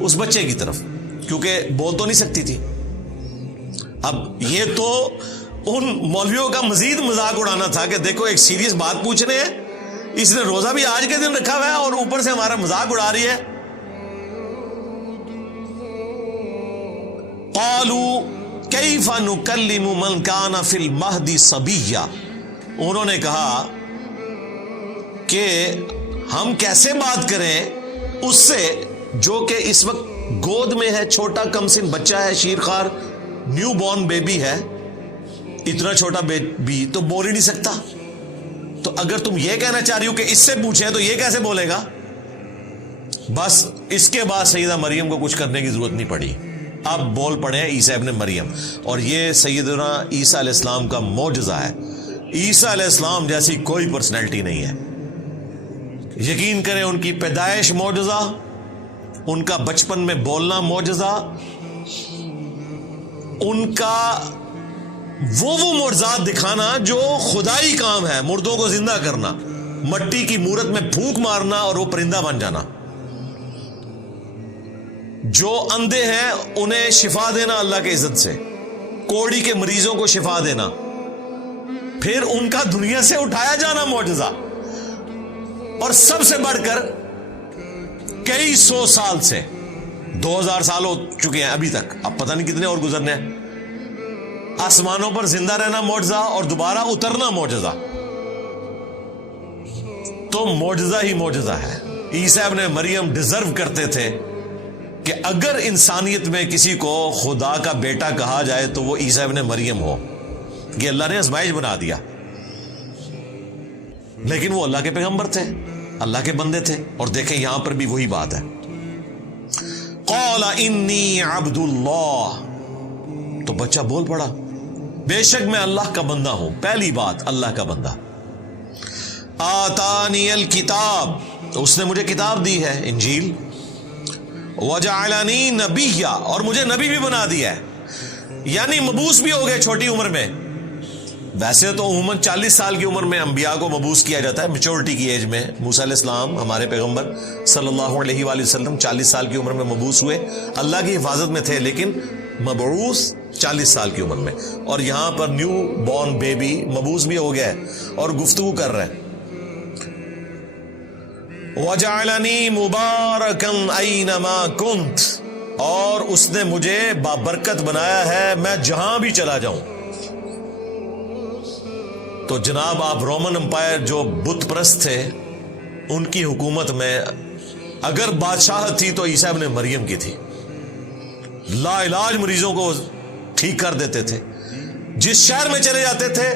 اس بچے کی طرف, کیونکہ بول تو نہیں سکتی تھی. اب یہ تو ان مولویوں کا مزید مذاق اڑانا تھا کہ دیکھو ایک سیریس بات پوچھ رہے ہیں, اس نے روزہ بھی آج کے دن رکھا ہوا ہے اور اوپر سے ہمارا مذاق اڑا رہی ہے. قالوا کیف نکلم من کان فی المہد صبیا, انہوں نے کہا کہ ہم کیسے بات کریں اس سے جو کہ اس وقت گود میں ہے, چھوٹا کم سن بچہ ہے, شیرخوار نیو بورن بیبی ہے, اتنا چھوٹا بیبی تو بول ہی نہیں سکتا. تو اگر تم یہ کہنا چاہ رہی ہو کہ اس سے پوچھیں تو یہ کیسے بولے گا. بس اس کے بعد سیدہ مریم کو کچھ کرنے کی ضرورت نہیں پڑی, اب بول پڑے ہیں عیسیٰ ابن مریم, اور یہ سیدنا عیسیٰ علیہ السلام کا معجزہ ہے. عیسیٰ علیہ السلام جیسی کوئی پرسنالٹی نہیں ہے. یقین کریں ان کی پیدائش معجزہ, ان کا بچپن میں بولنا معجزہ, ان کا وہ معجزات دکھانا جو خدائی کام ہے, مردوں کو زندہ کرنا, مٹی کی مورت میں پھونک مارنا اور وہ پرندہ بن جانا, جو اندھے ہیں انہیں شفا دینا اللہ کے عزت سے, کوڑی کے مریضوں کو شفا دینا, پھر ان کا دنیا سے اٹھایا جانا معجزہ, اور سب سے بڑھ کر کئی سو سال سے 2000 سال ہو چکے ہیں ابھی تک, اب پتہ نہیں کتنے اور گزرنے ہیں, آسمانوں پر زندہ رہنا معجزہ اور دوبارہ اترنا معجزہ. تو معجزہ ہی معجزہ ہے. عیسیٰ ابن مریم ڈیزرو کرتے تھے کہ اگر انسانیت میں کسی کو خدا کا بیٹا کہا جائے تو وہ عیسیٰ ابن مریم ہو. یہ اللہ نے آزمائش بنا دیا, لیکن وہ اللہ کے پیغمبر تھے, اللہ کے بندے تھے. اور دیکھیں یہاں پر بھی وہی بات ہے, قال انی عبد اللہ, تو بچہ بول پڑا بے شک میں اللہ کا بندہ ہوں. پہلی بات اللہ کا بندہ. آتانی الکتاب, اس نے مجھے کتاب دی ہے انجیل. وجعلنی نبیا, اور مجھے نبی بھی بنا دیا ہے, یعنی مبعوث بھی ہو گئے چھوٹی عمر میں. ویسے تو عموماً 40 سال کی عمر میں انبیاء کو مبعوث کیا جاتا ہے, میچورٹی کی ایج میں. موسیٰ علیہ السلام ہمارے پیغمبر صلی اللہ علیہ وآلہ وسلم 40 سال کی عمر میں مبعوث ہوئے, اللہ کی حفاظت میں تھے, لیکن مبعوث 40 سال کی عمر میں. اور یہاں پر نیو بورن بیبی مبعوث بھی ہو گیا ہے اور گفتگو کر رہے ہیں. وَجَعَلَنِي مُبَارَكًا أَيْنَمَا كُنْتُ, اور اس نے مجھے بابرکت بنایا ہے میں جہاں بھی چلا جاؤں. تو جناب آپ رومن امپائر جو بت پرست تھے ان کی حکومت میں اگر بادشاہت تھی تو عیسیٰ ابن مریم کی تھی. لا علاج مریضوں کو ٹھیک کر دیتے تھے. جس شہر میں چلے جاتے تھے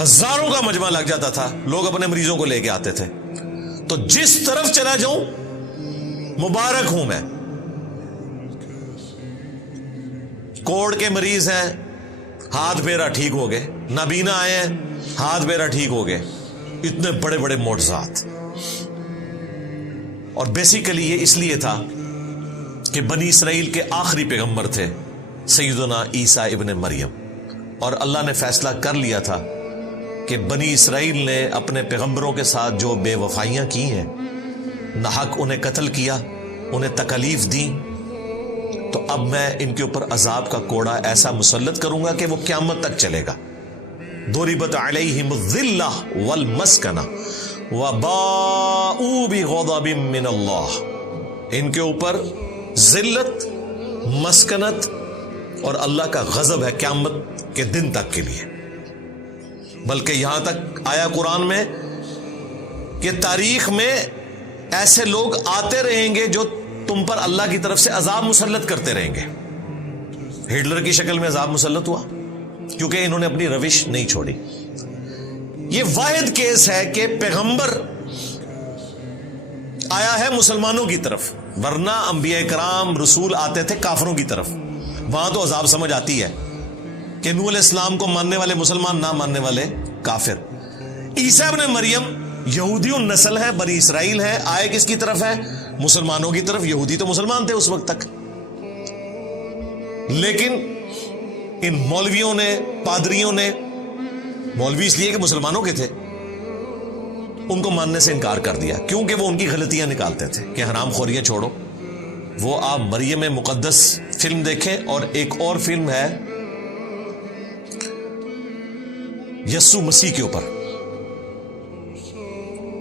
ہزاروں کا مجمع لگ جاتا تھا, لوگ اپنے مریضوں کو لے کے آتے تھے. تو جس طرف چلا جاؤں مبارک ہوں میں. کوڑ کے مریض ہیں ہاتھ پیرا ٹھیک ہو گئے, نابینا آئے ہیں ہاتھ پیرا ٹھیک ہو گئے. اتنے بڑے بڑے معجزات. اور بیسیکلی یہ اس لیے تھا کہ بنی اسرائیل کے آخری پیغمبر تھے سیدنا عیسیٰ ابن مریم، اور اللہ نے فیصلہ کر لیا تھا کہ بنی اسرائیل نے اپنے پیغمبروں کے ساتھ جو بے وفائیاں کی ہیں، ناحق انہیں قتل کیا، انہیں تکالیف دی، تو اب میں ان کے اوپر عذاب کا کوڑا ایسا مسلط کروں گا کہ وہ قیامت تک چلے گا۔ ضربت علیہم الذلہ والمسکنہ وباؤوا بغضب من اللہ، ان کے اوپر ذلت، مسکنت اور اللہ کا غضب ہے قیامت کے دن تک کے لیے۔ بلکہ یہاں تک آیا قرآن میں کہ تاریخ میں ایسے لوگ آتے رہیں گے جو تم پر اللہ کی طرف سے عذاب مسلط کرتے رہیں گے۔ ہٹلر کی شکل میں عذاب مسلط ہوا کیونکہ انہوں نے اپنی روش نہیں چھوڑی۔ یہ واحد کیس ہے کہ پیغمبر آیا ہے مسلمانوں کی طرف، ورنہ انبیاء کرام رسول آتے تھے کافروں کی طرف۔ وہاں تو عذاب سمجھ آتی ہے کہ نوح علیہ السلام کو ماننے والے مسلمان، نہ ماننے والے کافر۔ عیسیٰ ابن مریم یہودی نسل ہے، بنی اسرائیل ہے، آئے کس کی طرف ہے؟ مسلمانوں کی طرف۔ یہودی تو مسلمان تھے اس وقت تک، لیکن ان مولویوں نے، پادریوں نے، مولوی اس لیے کہ مسلمانوں کے تھے، ان کو ماننے سے انکار کر دیا، کیونکہ وہ ان کی غلطیاں نکالتے تھے کہ حرام خوریاں چھوڑو۔ وہ آپ مریم مقدس فلم دیکھیں، اور ایک اور فلم ہے یسوع مسیح کے اوپر،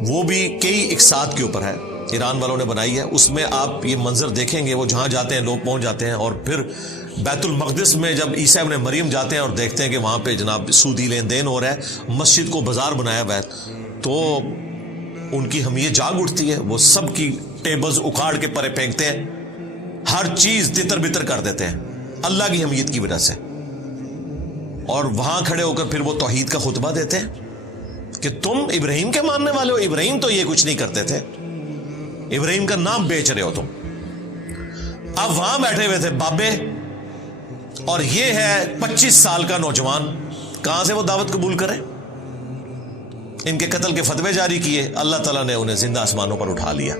وہ بھی کئی اقساط کے اوپر ہے، ایران والوں نے بنائی ہے۔ اس میں آپ یہ منظر دیکھیں گے، وہ جہاں جاتے ہیں لوگ پہنچ جاتے ہیں، اور پھر بیت المقدس میں جب عیسیٰ ابن مریم جاتے ہیں اور دیکھتے ہیں کہ وہاں پہ جناب سودی لین دین ہو رہا ہے، مسجد کو بازار بنایا ہوا ہے، تو ان کی حمیت جاگ اٹھتی ہے۔ وہ سب کی ٹیبلز اکھاڑ کے پرے پھینکتے ہیں، ہر چیز تتر بتر کر دیتے ہیں اللہ کی حمیت کی وجہ سے، اور وہاں کھڑے ہو کر پھر وہ توحید کا خطبہ دیتے ہیں کہ تم ابراہیم کے ماننے والے ہو، ابراہیم تو یہ کچھ نہیں کرتے تھے، ابراہیم کا نام بیچ رہے ہو تم۔ اب وہاں بیٹھے ہوئے تھے بابے، اور یہ ہے 25 سال کا نوجوان، کہاں سے وہ دعوت قبول کرے؟ ان کے قتل کے فتوے جاری کیے، اللہ تعالیٰ نے انہیں زندہ آسمانوں پر اٹھا لیا،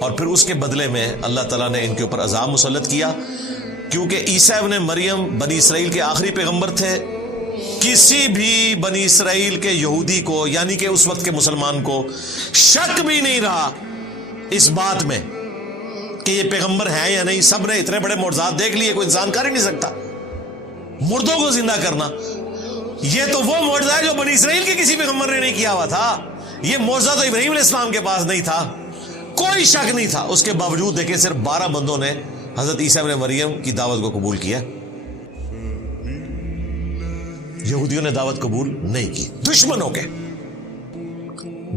اور پھر اس کے بدلے میں اللہ تعالیٰ نے ان کے اوپر عذاب مسلط کیا، کیونکہ عیسیٰ ابن مریم بنی اسرائیل کے آخری پیغمبر تھے۔ کسی بھی بنی اسرائیل کے یہودی کو، یعنی کہ اس وقت کے مسلمان کو، شک بھی نہیں رہا اس بات میں کہ یہ پیغمبر ہیں یا نہیں۔ سب نے اتنے بڑے معجزات دیکھ لیے، کوئی انسان کر ہی نہیں سکتا مردوں کو زندہ کرنا۔ یہ تو وہ معجزہ ہے جو بنی اسرائیل کے کسی پیغمبر نے نہیں کیا ہوا تھا، یہ معجزہ تو ابراہیم علیہ السلام کے پاس نہیں تھا، کوئی شک نہیں تھا۔ اس کے باوجود دیکھیں صرف 12 بندوں نے حضرت عیسیٰ ابن مریم کی دعوت کو قبول کیا، یہودیوں نے دعوت قبول نہیں کی۔ دشمنوں کے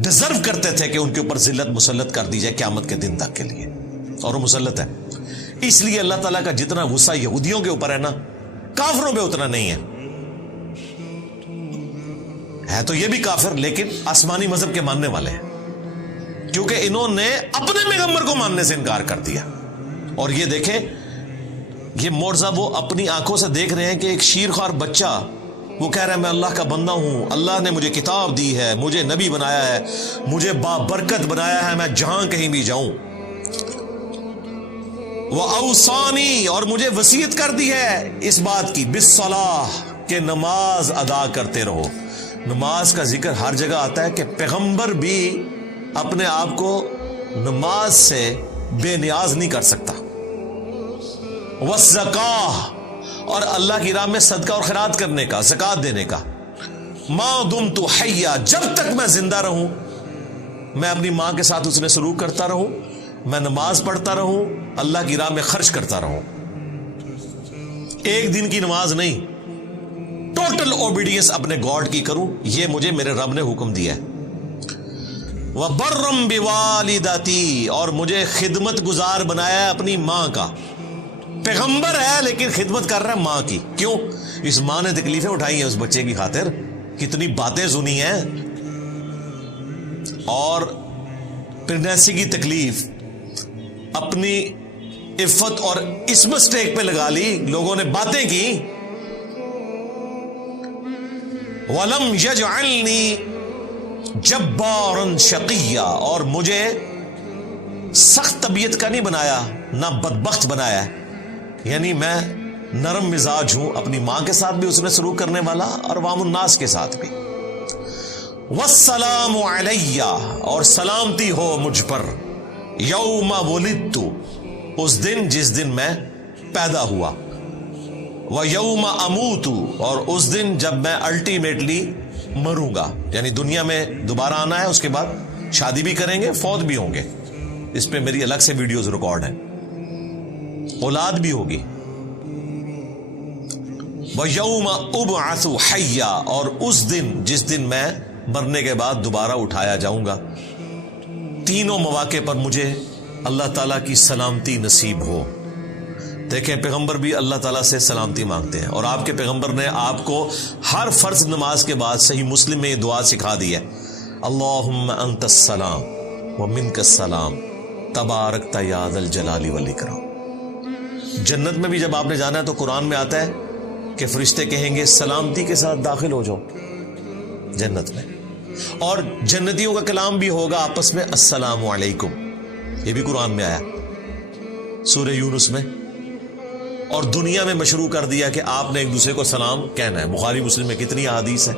ڈیزرو کرتے تھے کہ ان کے اوپر ذلت مسلط کر دی جائے قیامت کے دن تک کے لیے، اور وہ مسلط ہے۔ اس لیے اللہ تعالیٰ کا جتنا غصہ یہودیوں کے اوپر ہے نا، کافروں پہ اتنا نہیں ہے۔ ہے تو یہ بھی کافر، لیکن آسمانی مذہب کے ماننے والے ہیں، کیونکہ انہوں نے اپنے پیغمبر کو ماننے سے انکار کر دیا۔ اور یہ دیکھیں، یہ معجزہ وہ اپنی آنکھوں سے دیکھ رہے ہیں کہ ایک شیرخوار بچہ وہ کہہ رہا ہے میں اللہ کا بندہ ہوں، اللہ نے مجھے کتاب دی ہے، مجھے نبی بنایا ہے، مجھے بابرکت بنایا ہے، میں جہاں کہیں بھی جاؤں، وَأَوْصَانِي، اور مجھے وصیت کر دی ہے اس بات کی، بِالصَّلَاةِ، کہ نماز ادا کرتے رہو۔ نماز کا ذکر ہر جگہ آتا ہے کہ پیغمبر بھی اپنے آپ کو نماز سے بے نیاز نہیں کر سکتا۔ وَالزَّكَاةِ، اور اللہ کی راہ میں صدقہ اور خیرات کرنے کا، زکوٰۃ دینے کا۔ مَا دُمْتُ حَيًّا، جب تک میں زندہ رہوں، میں اپنی ماں کے ساتھ اس نے سلوک کرتا رہوں، میں نماز پڑھتا رہوں، اللہ کی راہ میں خرچ کرتا رہوں۔ ایک دن کی نماز نہیں، ٹوٹل اوبیڈینس اپنے گاڈ کی کروں، یہ مجھے میرے رب نے حکم دیا ہے۔ وَبَرًّا بِوَالِدَتِي، اور مجھے خدمت گزار بنایا ہے اپنی ماں کا۔ پیغمبر ہے لیکن خدمت کر رہا ہے ماں کی، کیوں؟ اس ماں نے تکلیفیں اٹھائی ہیں اس بچے کی خاطر، کتنی باتیں سنی ہیں، اور پریگنینسی کی تکلیف اپنی عفت اور اس مسٹیک پہ لگا لی، لوگوں نے باتیں کی۔ وَلَمْ يَجْعَلْنِي جَبَّارًا شَقِيًّا، اور مجھے سخت طبیعت کا نہیں بنایا، نہ بدبخت بنایا ہے، یعنی میں نرم مزاج ہوں، اپنی ماں کے ساتھ بھی اس نے سلوک کرنے والا اور عوام الناس کے ساتھ بھی۔ والسلام علیہ، اور سلامتی ہو مجھ پر، یوم ولدت، اس دن جس دن میں پیدا ہوا، ویوم اموت، اور اس دن جب میں الٹیمیٹلی مروں گا، یعنی دنیا میں دوبارہ آنا ہے، اس کے بعد شادی بھی کریں گے، فوت بھی ہوں گے، اس پہ میری الگ سے ویڈیوز ریکارڈ ہیں، اولاد بھی ہوگی۔ وَيَوْمَ أُبْعَثُ حَيًّا، اور اس دن جس دن میں مرنے کے بعد دوبارہ اٹھایا جاؤں گا۔ تینوں مواقع پر مجھے اللہ تعالیٰ کی سلامتی نصیب ہو۔ دیکھیں پیغمبر بھی اللہ تعالیٰ سے سلامتی مانگتے ہیں، اور آپ کے پیغمبر نے آپ کو ہر فرض نماز کے بعد صحیح مسلم میں یہ دعا سکھا دی ہے، اللہم انت السلام ومنک السلام تبارکت یا ذا الجلال والاکرام۔ جنت میں بھی جب آپ نے جانا ہے تو قرآن میں آتا ہے کہ فرشتے کہیں گے سلامتی کے ساتھ داخل ہو جاؤ جنت میں، اور جنتیوں کا کلام بھی ہوگا آپس میں، السلام علیکم، یہ بھی قرآن میں آیا سورہ یونس میں، اور دنیا میں مشروع کر دیا کہ آپ نے ایک دوسرے کو سلام کہنا ہے۔ بخاری مسلم میں کتنی احادیث ہے۔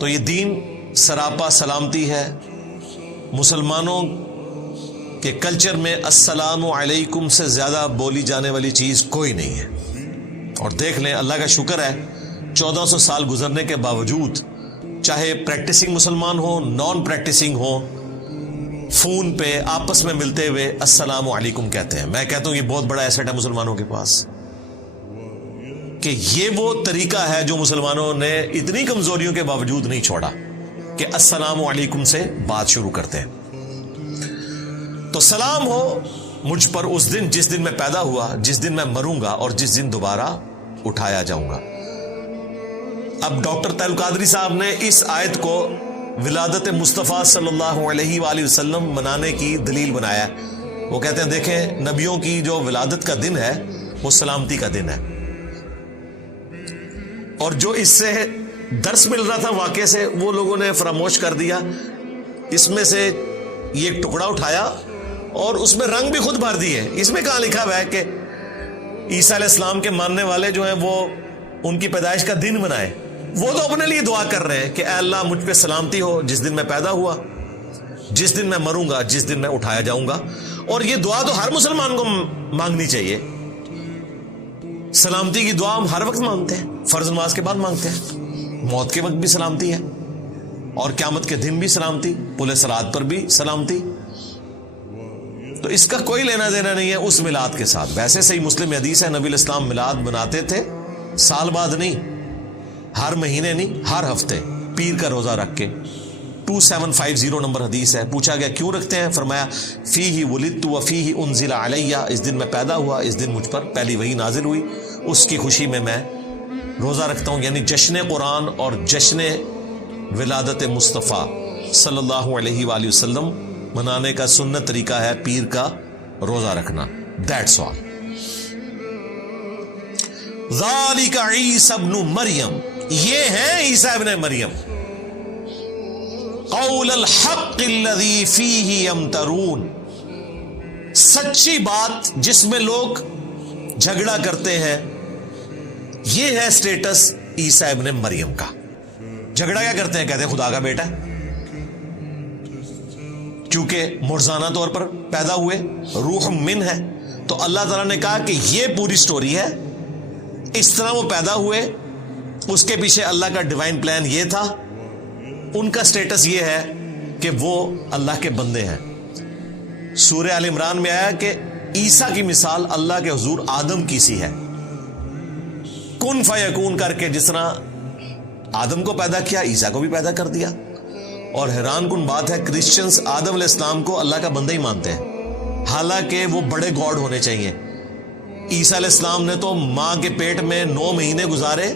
تو یہ دین سراپا سلامتی ہے۔ مسلمانوں کے کلچر میں السلام علیکم سے زیادہ بولی جانے والی چیز کوئی نہیں ہے، اور دیکھ لیں اللہ کا شکر ہے 1400 سال گزرنے کے باوجود، چاہے پریکٹسنگ مسلمان ہو، نان پریکٹسنگ ہو، فون پہ آپس میں ملتے ہوئے السلام علیکم کہتے ہیں۔ میں کہتا ہوں یہ بہت بڑا ایسٹ ہے مسلمانوں کے پاس، کہ یہ وہ طریقہ ہے جو مسلمانوں نے اتنی کمزوریوں کے باوجود نہیں چھوڑا کہ السلام علیکم سے بات شروع کرتے ہیں۔ تو سلام ہو مجھ پر اس دن جس دن میں پیدا ہوا، جس دن میں مروں گا، اور جس دن دوبارہ اٹھایا جاؤں گا۔ اب ڈاکٹر طاہر القادری صاحب نے اس آیت کو ولادت مصطفیٰ صلی اللہ علیہ وآلہ وسلم منانے کی دلیل بنایا ہے۔ وہ کہتے ہیں دیکھیں نبیوں کی جو ولادت کا دن ہے وہ سلامتی کا دن ہے، اور جو اس سے درس مل رہا تھا واقعے سے وہ لوگوں نے فراموش کر دیا۔ اس میں سے یہ ایک ٹکڑا اٹھایا اور اس میں رنگ بھی خود بھر دیے۔ اس میں کہاں لکھا ہوا ہے کہ عیسیٰ علیہ السلام کے ماننے والے جو ہیں وہ ان کی پیدائش کا دن منائے؟ وہ تو اپنے لیے دعا کر رہے ہیں کہ اے اللہ مجھ پہ سلامتی ہو جس دن میں پیدا ہوا، جس دن میں مروں گا، جس دن میں اٹھایا جاؤں گا۔ اور یہ دعا تو ہر مسلمان کو مانگنی چاہیے۔ سلامتی کی دعا ہم ہر وقت مانگتے ہیں، فرض نماز کے بعد مانگتے ہیں، موت کے وقت بھی سلامتی ہے، اور قیامت کے دن بھی سلامتی، پل صراط پر بھی سلامتی۔ تو اس کا کوئی لینا دینا نہیں ہے اس میلاد کے ساتھ۔ ویسے صحیح مسلم حدیث ہے نبی الاسلام میلاد مناتے تھے سال بعد نہیں، ہر مہینے نہیں، ہر ہفتے پیر کا روزہ رکھ کے۔ 2750 نمبر حدیث ہے۔ پوچھا گیا کیوں رکھتے ہیں؟ فرمایا فیہ ولدت وفیہ انزل علیہ، اس دن میں پیدا ہوا، اس دن مجھ پر پہلی وحی نازل ہوئی، اس کی خوشی میں میں روزہ رکھتا ہوں۔ یعنی جشن قرآن اور جشن ولادت مصطفیٰ صلی اللہ علیہ وآلہ وسلم منانے کا سنت طریقہ ہے پیر کا روزہ رکھنا۔ That's all. ذالک عیسی ابن مریم، یہ ہے عیسیٰ ابن مریم، قول الحق الذی فیہ یمترون، سچی بات جس میں لوگ جھگڑا کرتے ہیں، یہ ہے سٹیٹس عیسیٰ ابن مریم کا۔ جھگڑا کیا کرتے ہیں؟ کہتے ہیں خدا کا بیٹا ہے، کیونکہ مرزانہ طور پر پیدا ہوئے، روح من ہے۔ تو اللہ تعالیٰ نے کہا کہ یہ پوری سٹوری ہے، اس طرح وہ پیدا ہوئے، اس کے پیچھے اللہ کا ڈیوائن پلان یہ تھا۔ ان کا سٹیٹس یہ ہے کہ وہ اللہ کے بندے ہیں۔ سورہ آل عمران میں آیا کہ عیسیٰ کی مثال اللہ کے حضور آدم کی سی ہے، کن فیکون کر کے جس طرح آدم کو پیدا کیا عیسیٰ کو بھی پیدا کر دیا۔ اور حیران کن بات ہے کرسچنز آدم علیہ السلام کو اللہ کا بندہ ہی مانتے ہیں، حالانکہ وہ بڑے گاڈ ہونے چاہیے۔ عیسیٰ علیہ السلام نے تو ماں کے پیٹ میں 9 مہینے گزارے،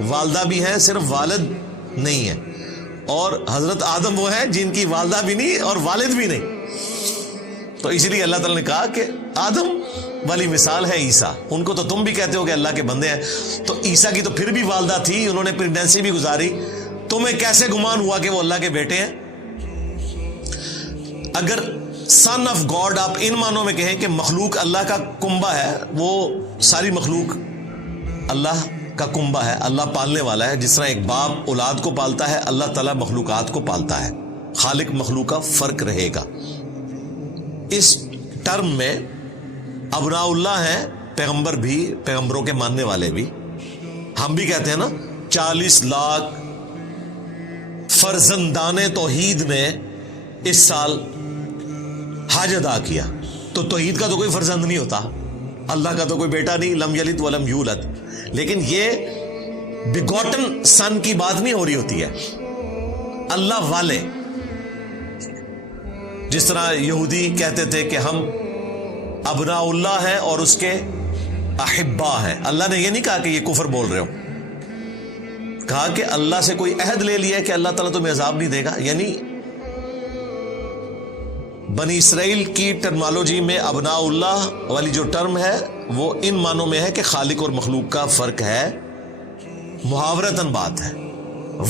والدہ بھی ہیں، صرف والد نہیں ہے، اور حضرت آدم وہ ہیں جن کی والدہ بھی نہیں اور والد بھی نہیں۔ تو اس لیے اللہ تعالیٰ نے کہا کہ آدم والی مثال ہے عیسیٰ، ان کو تو تم بھی کہتے ہو کہ اللہ کے بندے ہیں، تو عیسیٰ کی تو پھر بھی والدہ تھی، انہوں نے پریگنینسی بھی گزاری، تمہیں کیسے گمان ہوا کہ وہ اللہ کے بیٹے ہیں؟ اگر سن آف گاڈ آپ ان معنوں میں کہیں کہ مخلوق اللہ کا کنبہ ہے، وہ ساری مخلوق اللہ کا کنبہ ہے، اللہ پالنے والا ہے. جس طرح ایک باپ اولاد کو پالتا ہے، اللہ تعالیٰ مخلوقات کو پالتا ہے. خالق مخلوق کا فرق رہے گا. اس ٹرم میں ابناء اللہ ہیں، پیغمبر بھی، پیغمبروں کے ماننے والے بھی. ہم بھی کہتے ہیں نا 40 لاکھ فرزندان توحید نے اس سال حج ادا کیا. تو توحید کا تو کوئی فرزند نہیں ہوتا، اللہ کا تو کوئی بیٹا نہیں، لم یلد ولم یولد. لیکن یہ بیگوٹن سن کی بات نہیں ہو رہی ہوتی ہے، اللہ والے. جس طرح یہودی کہتے تھے کہ ہم ابناء اللہ ہیں اور اس کے احبا ہیں. اللہ نے یہ نہیں کہا کہ یہ کفر بول رہے ہو، کہا کہ اللہ سے کوئی عہد لے لیا کہ اللہ تعالیٰ تمہیں عذاب نہیں دے گا. یعنی بنی اسرائیل کی ٹرمالوجی میں ابناء اللہ والی جو ٹرم ہے وہ ان معنوں میں ہے کہ خالق اور مخلوق کا فرق ہے، محاورتاً بات ہے،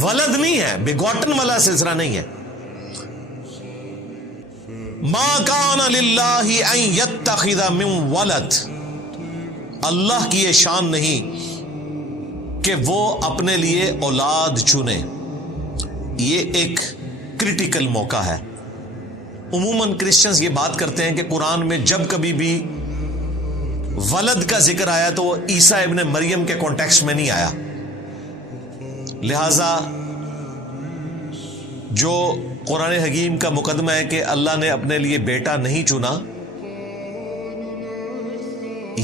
ولد نہیں ہے، بیگوٹن والا سلسلہ نہیں ہے. ما کان للہ ان یتخذ من ولد، اللہ کی یہ شان نہیں کہ وہ اپنے لیے اولاد چنے. یہ ایک کرٹیکل موقع ہے. عموماً کرسچنز یہ بات کرتے ہیں کہ قرآن میں جب کبھی بھی ولد کا ذکر آیا تو وہ عیسیٰ ابن مریم کے کانٹیکسٹ میں نہیں آیا. لہذا جو قرآن حکیم کا مقدمہ ہے کہ اللہ نے اپنے لیے بیٹا نہیں چنا،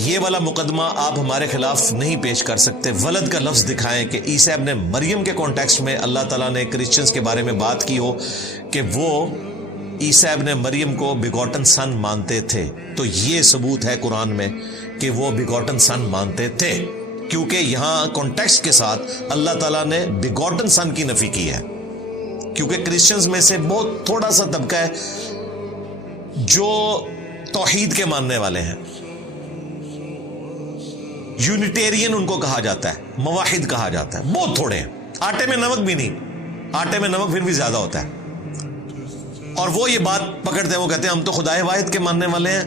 یہ والا مقدمہ آپ ہمارے خلاف نہیں پیش کر سکتے. ولد کا لفظ دکھائیں کہ عیسیٰ ابن مریم کے کانٹیکسٹ میں اللہ تعالیٰ نے کرسچنز کے بارے میں بات کی ہو کہ وہ عیسیٰ ابن مریم کو بیگوٹن سن مانتے تھے. تو یہ ثبوت ہے قرآن میں کہ وہ بیگوٹن سن مانتے تھے، کیونکہ یہاں کانٹیکسٹ کے ساتھ اللہ تعالیٰ نے بیگوٹن سن کی نفی کی ہے. کیونکہ کرسچنز میں سے بہت تھوڑا سا طبقہ ہے جو توحید کے ماننے والے ہیں. یونیٹیرین ان کو کہا جاتا ہے، موحد کہا جاتا ہے، بہت تھوڑے ہیں. آٹے میں نمک بھی نہیں، آٹے میں نمک پھر بھی زیادہ ہوتا ہے. اور وہ یہ بات پکڑتے ہیں، وہ کہتے ہیں ہم تو خدائے واحد کے ماننے والے ہیں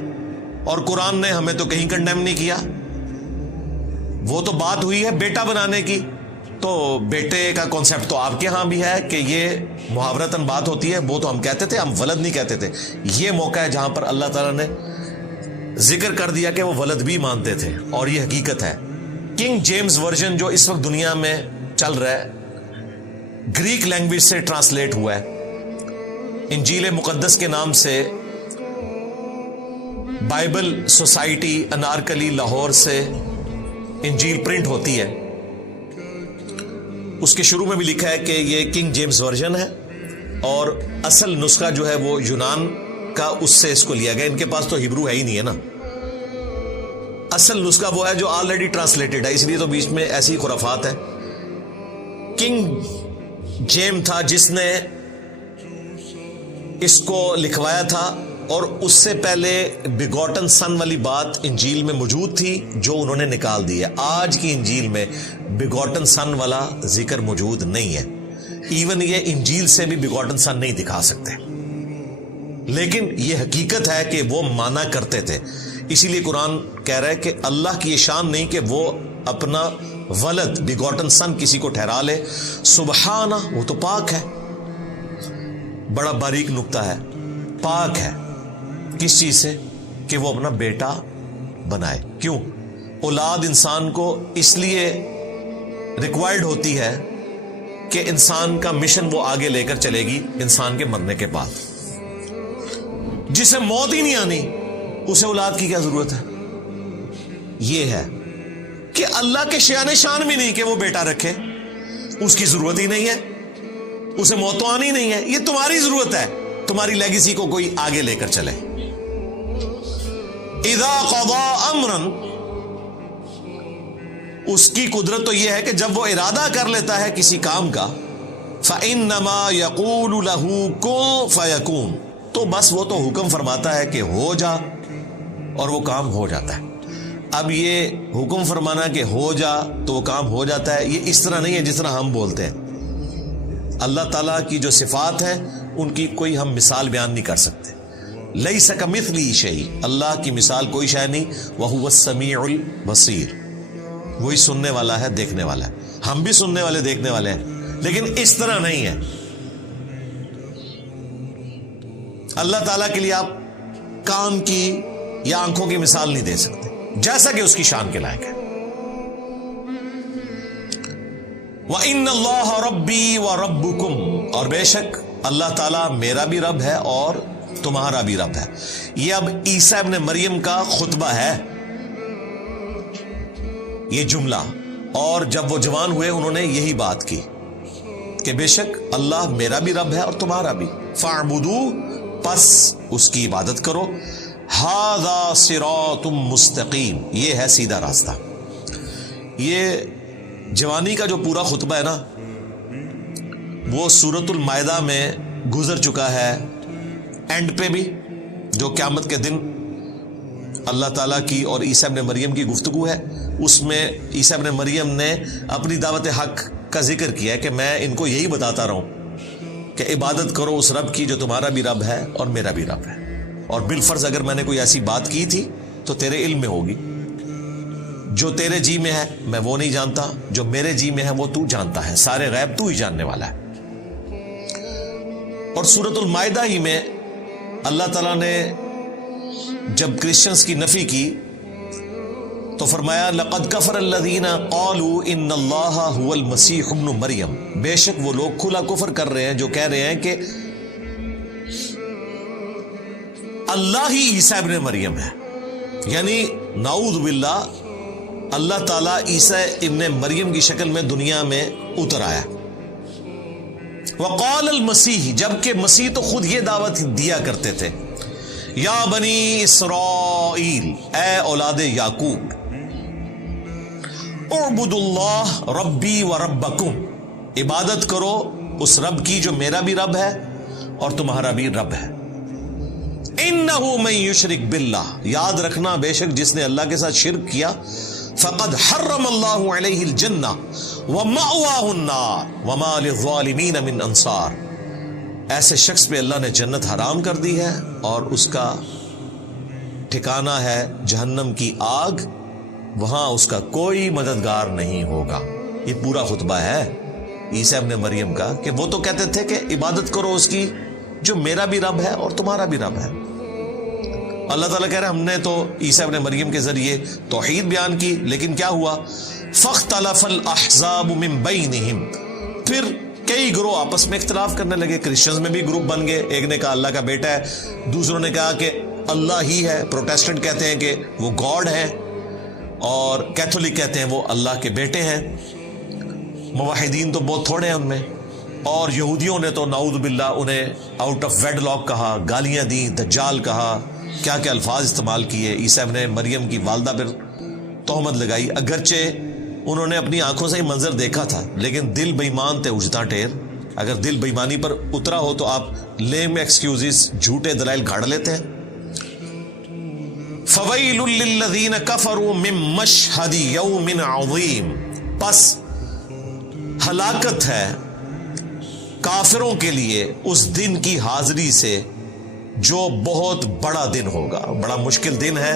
اور قرآن نے ہمیں تو کہیں کنڈیم نہیں کیا. وہ تو بات ہوئی ہے بیٹا بنانے کی، تو بیٹے کا کانسیپٹ تو آپ کے ہاں بھی ہے کہ یہ محاورتاً بات ہوتی ہے. وہ تو ہم کہتے تھے، ہم ولد نہیں کہتے تھے. یہ موقع ہے جہاں پر اللہ تعالیٰ نے ذکر کر دیا کہ وہ ولد بھی مانتے تھے، اور یہ حقیقت ہے. کنگ جیمز ورژن جو اس وقت دنیا میں چل رہا ہے، گریک لینگویج سے ٹرانسلیٹ ہوا ہے. انجیل مقدس کے نام سے بائبل سوسائٹی انارکلی لاہور سے انجیل پرنٹ ہوتی ہے. اس کے شروع میں بھی لکھا ہے کہ یہ کنگ جیمز ورژن ہے، اور اصل نسخہ جو ہے وہ یونان کا اس سے اس کو لیا گیا. ان کے پاس تو ہبرو ہے ہی نہیں ہے نا. اصل نسخہ وہ ہے جو آلریڈی ٹرانسلیٹڈ ہے، اس لیے تو بیچ میں ایسی خرافات ہے. کنگ جیم تھا جس نے اس کو لکھوایا تھا، اور اس سے پہلے بیگوٹن سن والی بات انجیل میں موجود تھی جو انہوں نے نکال دی ہے. آج کی انجیل میں بیگوٹن سن والا ذکر موجود نہیں ہے. ایون یہ انجیل سے بھی بیگوٹن سن نہیں دکھا سکتے، لیکن یہ حقیقت ہے کہ وہ مانا کرتے تھے. اسی لیے قرآن کہہ رہا ہے کہ اللہ کی یہ شان نہیں کہ وہ اپنا ولد بیگوٹن سن کسی کو ٹھہرا لے. سبحانہ، وہ تو پاک ہے. بڑا باریک نقطہ ہے، پاک ہے کس چیز سے کہ وہ اپنا بیٹا بنائے. کیوں؟ اولاد انسان کو اس لیے ریکوائرڈ ہوتی ہے کہ انسان کا مشن وہ آگے لے کر چلے گی انسان کے مرنے کے بعد. جسے موت ہی نہیں آنی اسے اولاد کی کیا ضرورت ہے؟ یہ ہے کہ اللہ کے شان شان بھی نہیں کہ وہ بیٹا رکھے، اس کی ضرورت ہی نہیں ہے، اسے موت تو آنی نہیں ہے. یہ تمہاری ضرورت ہے، تمہاری لیگیسی کو کوئی آگے لے کر چلے. اذا قضا امرا، اس کی قدرت تو یہ ہے کہ جب وہ ارادہ کر لیتا ہے کسی کام کا، فانما یقول له کن فیکون، تو بس وہ تو حکم فرماتا ہے کہ ہو جا، اور وہ کام ہو جاتا ہے. اب یہ حکم فرمانا کہ ہو جا تو وہ کام ہو جاتا ہے، یہ اس طرح نہیں ہے جس طرح ہم بولتے ہیں. اللہ تعالیٰ کی جو صفات ہیں ان کی کوئی ہم مثال بیان نہیں کر سکتے. لیس کمثلہ شیء، اللہ کی مثال کوئی شے نہیں، وہو السمیع البصیر، وہی سننے والا ہے، دیکھنے والا ہے۔ ہم بھی سننے والے دیکھنے والے ہیں، لیکن اس طرح نہیں ہے۔ اللہ تعالیٰ کے لیے آپ کان کی یا آنکھوں کی مثال نہیں دے سکتے، جیسا کہ اس کی شان کے لائق ہے۔ وَإِنَّ اللَّهَ رَبِّي وَرَبُّكُمْ، اور بے شک اللہ تعالیٰ میرا بھی رب ہے اور تمہارا بھی رب ہے۔ یہ اب عیسیٰ ابن مریم کا خطبہ ہے یہ جملہ، اور جب وہ جوان ہوئے انہوں نے یہی بات کی کہ بے شک اللہ میرا بھی رب ہے اور تمہارا بھی، فَاعْبُدُوا، پس اس کی عبادت کرو، هَذَا صِرَاطٌ مُسْتَقِيم، یہ ہے سیدھا راستہ۔ یہ جوانی کا جو پورا خطبہ ہے نا، وہ سورۃ المائدہ میں گزر چکا ہے، اینڈ پہ بھی، جو قیامت کے دن اللہ تعالیٰ کی اور عیسیٰ ابن مریم کی گفتگو ہے، اس میں عیسیٰ ابن مریم نے اپنی دعوت حق کا ذکر کیا ہے کہ میں ان کو یہی بتاتا رہا ہوں کہ عبادت کرو اس رب کی جو تمہارا بھی رب ہے اور میرا بھی رب ہے، اور بالفرض اگر میں نے کوئی ایسی بات کی تھی تو تیرے علم میں ہوگی، جو تیرے جی میں ہے میں وہ نہیں جانتا، جو میرے جی میں ہے وہ تو جانتا ہے، سارے غیب تو ہی جاننے والا ہے۔ اور سورۃ المائدہ ہی میں اللہ تعالیٰ نے جب کرسچنز کی نفی کی تو فرمایا لَقَدْ كَفَرَ الَّذِينَ قَالُوا إِنَّ اللَّهَ هُوَ الْمَسِيحُ ابْنُ مَرْيَم، بے شک وہ لوگ کھلا کفر کر رہے ہیں جو کہہ رہے ہیں کہ اللہ ہی عیسیٰ ابن مریم ہے، یعنی نعوذ باللہ اللہ تعالیٰ عیسیٰ ابن مریم کی شکل میں دنیا میں اتر آیا۔ وقال المسیح، جبکہ مسیح تو خود یہ دعوت دیا کرتے تھے، یا بنی اسرائیل، اے اولاد یعقوب، اعبدوا اللہ ربی و ربکم، عبادت کرو اس رب کی جو میرا بھی رب ہے اور تمہارا بھی رب ہے۔ انہ من یشرک باللہ، یاد رکھنا بے شک جس نے اللہ کے ساتھ شرک کیا، فقد حرم اللہ علیہ الجنہ ومأواہ النار وما للظالمین من انصار، ایسے شخص پہ اللہ نے جنت حرام کر دی ہے اور اس کا ٹھکانہ ہے جہنم کی آگ، وہاں اس کا کوئی مددگار نہیں ہوگا۔ یہ پورا خطبہ ہے عیسیٰ ابن مریم کا کہ وہ تو کہتے تھے کہ عبادت کرو اس کی جو میرا بھی رب ہے اور تمہارا بھی رب ہے۔ اللہ تعالیٰ کہہ رہے ہم نے تو عیسیٰ ابن مریم کے ذریعے توحید بیان کی، لیکن کیا ہوا؟ فاختلف الاحزاب من بینہم، پھر کئی گروہ آپس میں اختلاف کرنے لگے، کرسچنز میں بھی گروپ بن گئے، ایک نے کہا اللہ کا بیٹا ہے، دوسروں نے کہا کہ اللہ ہی ہے، پروٹیسٹنٹ کہتے ہیں کہ وہ گاڈ ہے، اور کیتھولک کہتے ہیں وہ اللہ کے بیٹے ہیں، موحدین تو بہت تھوڑے ہیں ان میں، اور یہودیوں نے تو نعوذ باللہ انہیں آؤٹ آف ویڈ لاک کہا، گالیاں دیں، دجال کہا، کیا کیا الفاظ استعمال کیے، عیسیٰ ابن مریم کی والدہ پر تہمت لگائی، اگرچہ انہوں نے اپنی آنکھوں سے ہی منظر دیکھا تھا لیکن دل بے ایمان تھے اجتا ٹیر، اگر دل بے ایمانی پر اترا ہو تو آپ لیم ایکسکیوزز، جھوٹے دلائل گھاڑ لیتے ہیں۔ فَوَيْلٌ لِّلَّذِينَ كَفَرُوا مِن مَّشْهَدِ يَوْمٍ عَظِيمٍ، پس ہلاکت ہے کافروں کے لیے اس دن کی حاضری سے جو بہت بڑا دن ہوگا، بڑا مشکل دن ہے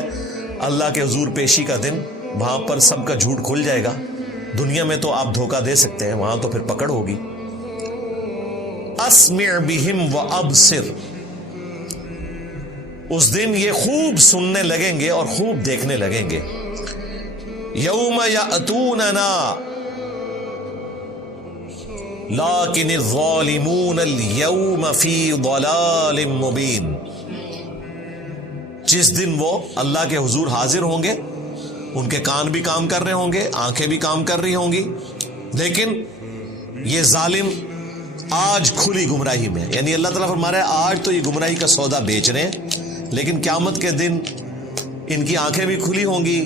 اللہ کے حضور پیشی کا دن، وہاں پر سب کا جھوٹ کھل جائے گا۔ دنیا میں تو آپ دھوکہ دے سکتے ہیں، وہاں تو پھر پکڑ ہوگی۔ اسمع بہم وابصر، اس دن یہ خوب سننے لگیں گے اور خوب دیکھنے لگیں گے۔ یوم یأتوننا لیکن الظالمون اليوم فی ضلال مبین، جس دن وہ اللہ کے حضور حاضر ہوں گے، ان کے کان بھی کام کر رہے ہوں گے، آنکھیں بھی کام کر رہی ہوں گی، لیکن یہ ظالم آج کھلی گمراہی میں، یعنی اللہ تعالیٰ فرما رہا ہے آج تو یہ گمراہی کا سودا بیچ رہے ہیں، لیکن قیامت کے دن ان کی آنکھیں بھی کھلی ہوں گی،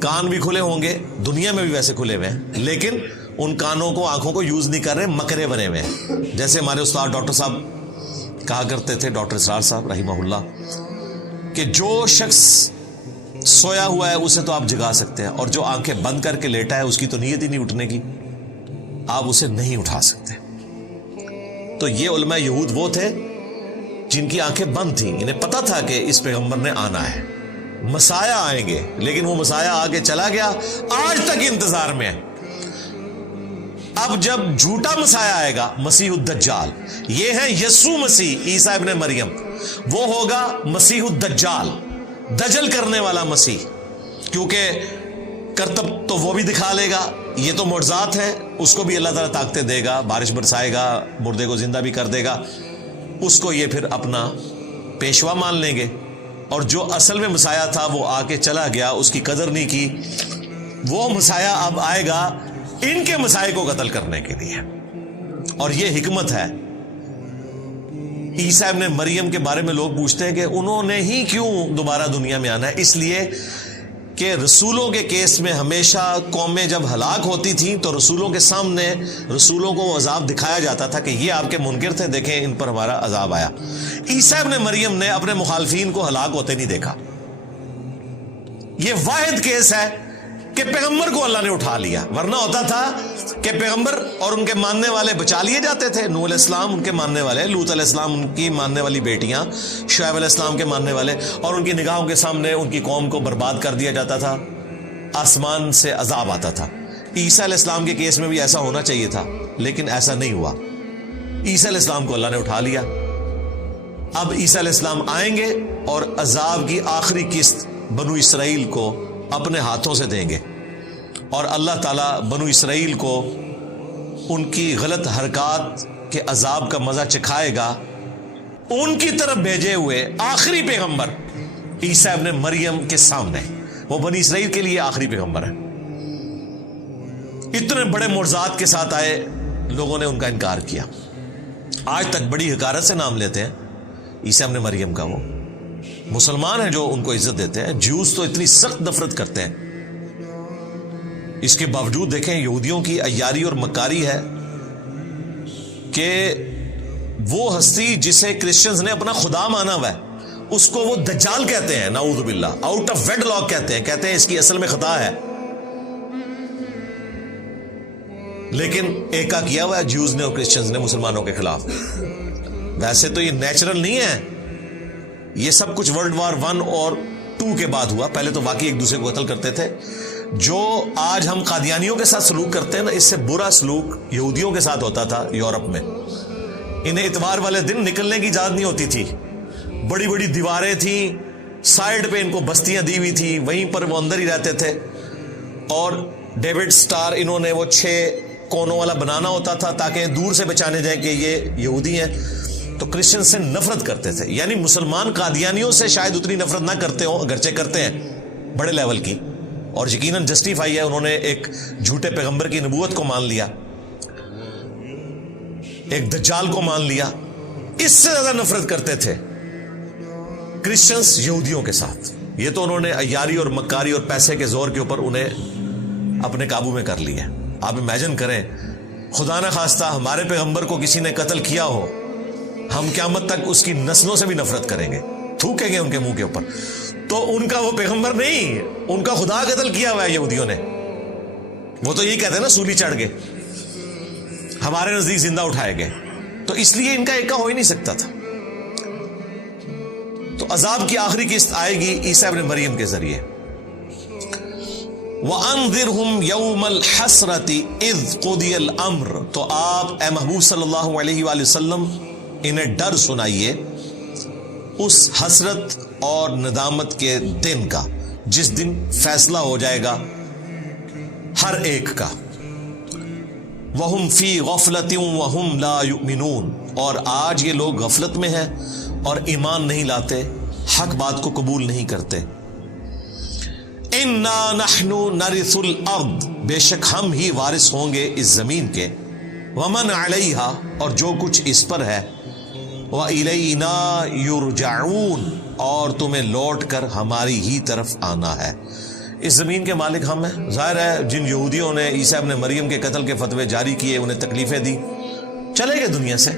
کان بھی کھلے ہوں گے، دنیا میں بھی ویسے کھلے ہوئے ہیں، لیکن ان کانوں کو آنکھوں کو یوز نہیں کر رہے، مکرے بنے ہوئے ہیں۔ جیسے ہمارے استاد ڈاکٹر صاحب کہا کرتے تھے، ڈاکٹر اسرار صاحب رحمہ اللہ، کہ جو شخص سویا ہوا ہے اسے تو آپ جگا سکتے ہیں، اور جو آنکھیں بند کر کے لیٹا ہے اس کی تو نیت ہی نہیں اٹھنے کی، آپ اسے نہیں اٹھا سکتے۔ تو یہ علماء یہود وہ تھے جن کی آنکھیں بند تھیں، انہیں پتا تھا کہ اس پیغمبر نے آنا ہے، مسایہ آئیں گے، لیکن وہ مسایہ آگے چلا گیا، آج تک انتظار میں ہے۔ اب جب جھوٹا مسایہ آئے گا، مسیح الدجال، یہ ہے یسوع مسیح عیسیٰ ابن مریم، وہ ہوگا مسیح الدجال، دجل کرنے والا مسیح، کیونکہ کرتب تو وہ بھی دکھا لے گا، یہ تو معجزات ہیں، اس کو بھی اللہ تعالیٰ طاقتیں دے گا، بارش برسائے گا، مردے کو زندہ بھی کر دے گا، اس کو یہ پھر اپنا پیشوا مان لیں گے۔ اور جو اصل میں مسایہ تھا وہ آ کے چلا گیا، اس کی قدر نہیں کی، وہ مسایہ اب آئے گا ان کے مسائے کو قتل کرنے کے لیے۔ اور یہ حکمت ہے۔ عیسیٰ ابن مریم کے بارے میں لوگ پوچھتے ہیں کہ انہوں نے ہی کیوں دوبارہ دنیا میں آنا ہے؟ اس لیے کہ رسولوں کے کیس میں ہمیشہ قومیں جب ہلاک ہوتی تھیں تو رسولوں کے سامنے رسولوں کو وہ عذاب دکھایا جاتا تھا کہ یہ آپ کے منکر تھے، دیکھیں ان پر ہمارا عذاب آیا۔ عیسیٰ ابن مریم نے اپنے مخالفین کو ہلاک ہوتے نہیں دیکھا۔ یہ واحد کیس ہے کہ پیغمبر کو اللہ نے اٹھا لیا، ورنہ ہوتا تھا کہ پیغمبر اور ان کے ماننے والے بچا لیے جاتے تھے۔ نوح علیہ السلام ان کے ماننے والے، لوط علیہ السلام ان کی ماننے والی بیٹیاں، شعیب علیہ السلام کے ماننے والے، اور ان کی نگاہوں کے سامنے ان کی قوم کو برباد کر دیا جاتا تھا، آسمان سے عذاب آتا تھا۔ عیسیٰ علیہ السلام کے کیس میں بھی ایسا ہونا چاہیے تھا، لیکن ایسا نہیں ہوا۔ عیسیٰ علیہ السلام کو اللہ نے اٹھا لیا۔ اب عیسیٰ علیہ السلام آئیں گے اور عذاب کی آخری قسط بنو اسرائیل کو اپنے ہاتھوں سے دیں گے، اور اللہ تعالیٰ بنو اسرائیل کو ان کی غلط حرکات کے عذاب کا مزہ چکھائے گا، ان کی طرف بھیجے ہوئے آخری پیغمبر عیسیٰ ابن مریم کے سامنے۔ وہ بنی اسرائیل کے لیے آخری پیغمبر ہے۔ اتنے بڑے معجزات کے ساتھ آئے، لوگوں نے ان کا انکار کیا۔ آج تک بڑی حقارت سے نام لیتے ہیں عیسیٰ ابن مریم کا۔ وہ مسلمان ہیں جو ان کو عزت دیتے ہیں، جیوز تو اتنی سخت نفرت کرتے ہیں۔ اس کے باوجود دیکھیں یہودیوں کی عیاری اور مکاری ہے کہ وہ ہستی جسے کرسچنز نے اپنا خدا مانا ہوا ہے، اس کو وہ دجال کہتے ہیں، نعوذ باللہ، آؤٹ آف ویڈ لاک کہتے ہیں اس کی اصل میں خطا ہے، لیکن ایکا کیا ہوا ہے جیوز نے اور کرسچنز نے مسلمانوں کے خلاف۔ ویسے تو یہ نیچرل نہیں ہے، یہ سب کچھ ورلڈ وار 1 اور 2 کے بعد ہوا۔ پہلے تو واقعی ایک دوسرے کو قتل کرتے تھے۔ جو آج ہم قادیانیوں کے ساتھ سلوک کرتے ہیں نا، اس سے برا سلوک یہودیوں کے ساتھ ہوتا تھا یورپ میں۔ انہیں اتوار والے دن نکلنے کی اجازت نہیں ہوتی تھی، بڑی بڑی دیواریں تھیں، سائیڈ پہ ان کو بستیاں دی ہوئی تھی، وہیں پر وہ اندر ہی رہتے تھے، اور ڈیوڈ سٹار انہوں نے وہ 6 کونوں والا بنانا ہوتا تھا تاکہ دور سے پہچانے جائیں کہ یہ یہودی ہیں۔ تو کرسچن سے نفرت کرتے تھے، یعنی مسلمان قادیانیوں سے شاید اتنی نفرت نہ کرتے ہوں، اگرچہ کرتے ہیں بڑے لیول کی، اور یقیناً جسٹیفائی ہے، انہوں نے ایک جھوٹے پیغمبر کی نبوت کو مان لیا، ایک دجال کو مان لیا۔ اس سے زیادہ نفرت کرتے تھے کرسچنز یہودیوں کے ساتھ۔ یہ تو انہوں نے عیاری اور مکاری اور پیسے کے زور کے اوپر انہیں اپنے قابو میں کر لیا۔ آپ امیجن کریں، خدا نہ خواستہ ہمارے پیغمبر کو کسی نے قتل کیا ہو، ہم قیامت تک اس کی نسلوں سے بھی نفرت کریں گے، تھوکیں گے ان کے منہ کے اوپر۔ تو ان کا وہ پیغمبر نہیں، ان کا خدا قتل کیا ہوا ہے یہودیوں نے۔ وہ تو یہی کہتے ہیں نا، سولی چڑھ گئے، ہمارے نزدیک زندہ اٹھائے گئے، تو اس لیے ان کا ایکا ہو ہی نہیں سکتا تھا۔ تو عذاب کی آخری قسط آئے گی عیسیٰ ابن مریم کے ذریعے۔ وَأَنذِرْهُمْ يَوْمَ الْحَسْرَةِ إِذْ قُضِيَ الْأَمْرُ، تو آپ اے محبوب صلی اللہ علیہ وآلہ وسلم انہیں ڈر سنائیے اس حسرت اور ندامت کے دن کا جس دن فیصلہ ہو جائے گا ہر ایک کا۔ وَهُمْ فِي غَفْلَةٍ وَهُمْ لَا يُؤْمِنُونَ، اور آج یہ لوگ غفلت میں ہیں اور ایمان نہیں لاتے، حق بات کو قبول نہیں کرتے۔ اِنَّا نَحْنُ نَرِثُ الْأَرْضَ، بے شک ہم ہی وارث ہوں گے اس زمین کے، وَمَنْ عَلَيْهَا، اور جو کچھ اس پر ہے، وَإِلَيْنَا يُرْجَعُونَ، اور تمہیں لوٹ کر ہماری ہی طرف آنا ہے۔ اس زمین کے مالک ہم ہیں۔ ظاہر ہے جن یہودیوں نے عیسیٰ ابن مریم کے قتل کے فتوے جاری کیے، انہیں تکلیفیں دی، چلے گئے دنیا سے۔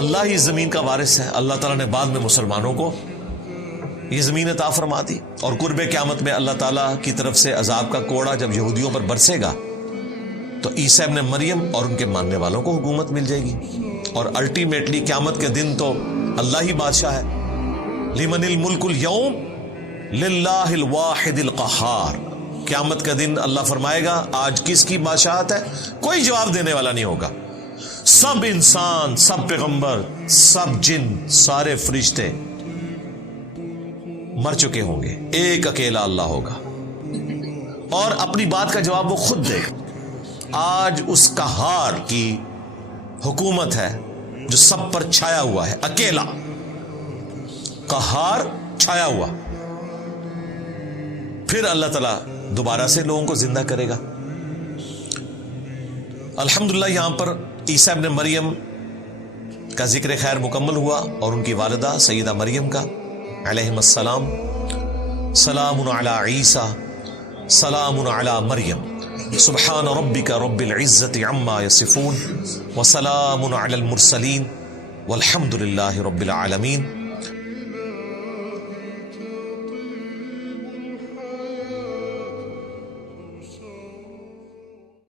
اللہ ہی زمین کا وارث ہے۔ اللہ تعالیٰ نے بعد میں مسلمانوں کو یہ زمین عطا فرما دی، اور قرب قیامت میں اللہ تعالیٰ کی طرف سے عذاب کا کوڑا جب یہودیوں پر برسے گا تو عیسیٰ ابن مریم اور ان کے ماننے والوں کو حکومت مل جائے گی۔ اور الٹیمیٹلی قیامت کے دن تو اللہ ہی بادشاہ ہے. لمن الملک اليوم للہ الواحد القہار. قیامت کا دن اللہ فرمائے گا آج کس کی بادشاہت ہے؟ کوئی جواب دینے والا نہیں ہوگا. سب انسان، سب پیغمبر، سب جن، سارے فرشتے مر چکے ہوں گے، ایک اکیلا اللہ ہوگا اور اپنی بات کا جواب وہ خود دے گا. آج اس قہار کی حکومت ہے جو سب پر چھایا ہوا ہے، اکیلا قہار چھایا ہوا. پھر اللہ تعالیٰ دوبارہ سے لوگوں کو زندہ کرے گا. الحمدللہ یہاں پر عیسیٰ ابن مریم کا ذکر خیر مکمل ہوا اور ان کی والدہ سیدہ مریم کا علیہم السلام. سلام علی عیسیٰ سلام علی مریم سبحان ربک رب العزت عما یصفون وسلام علی المرسلین والحمد للہ رب العالمین.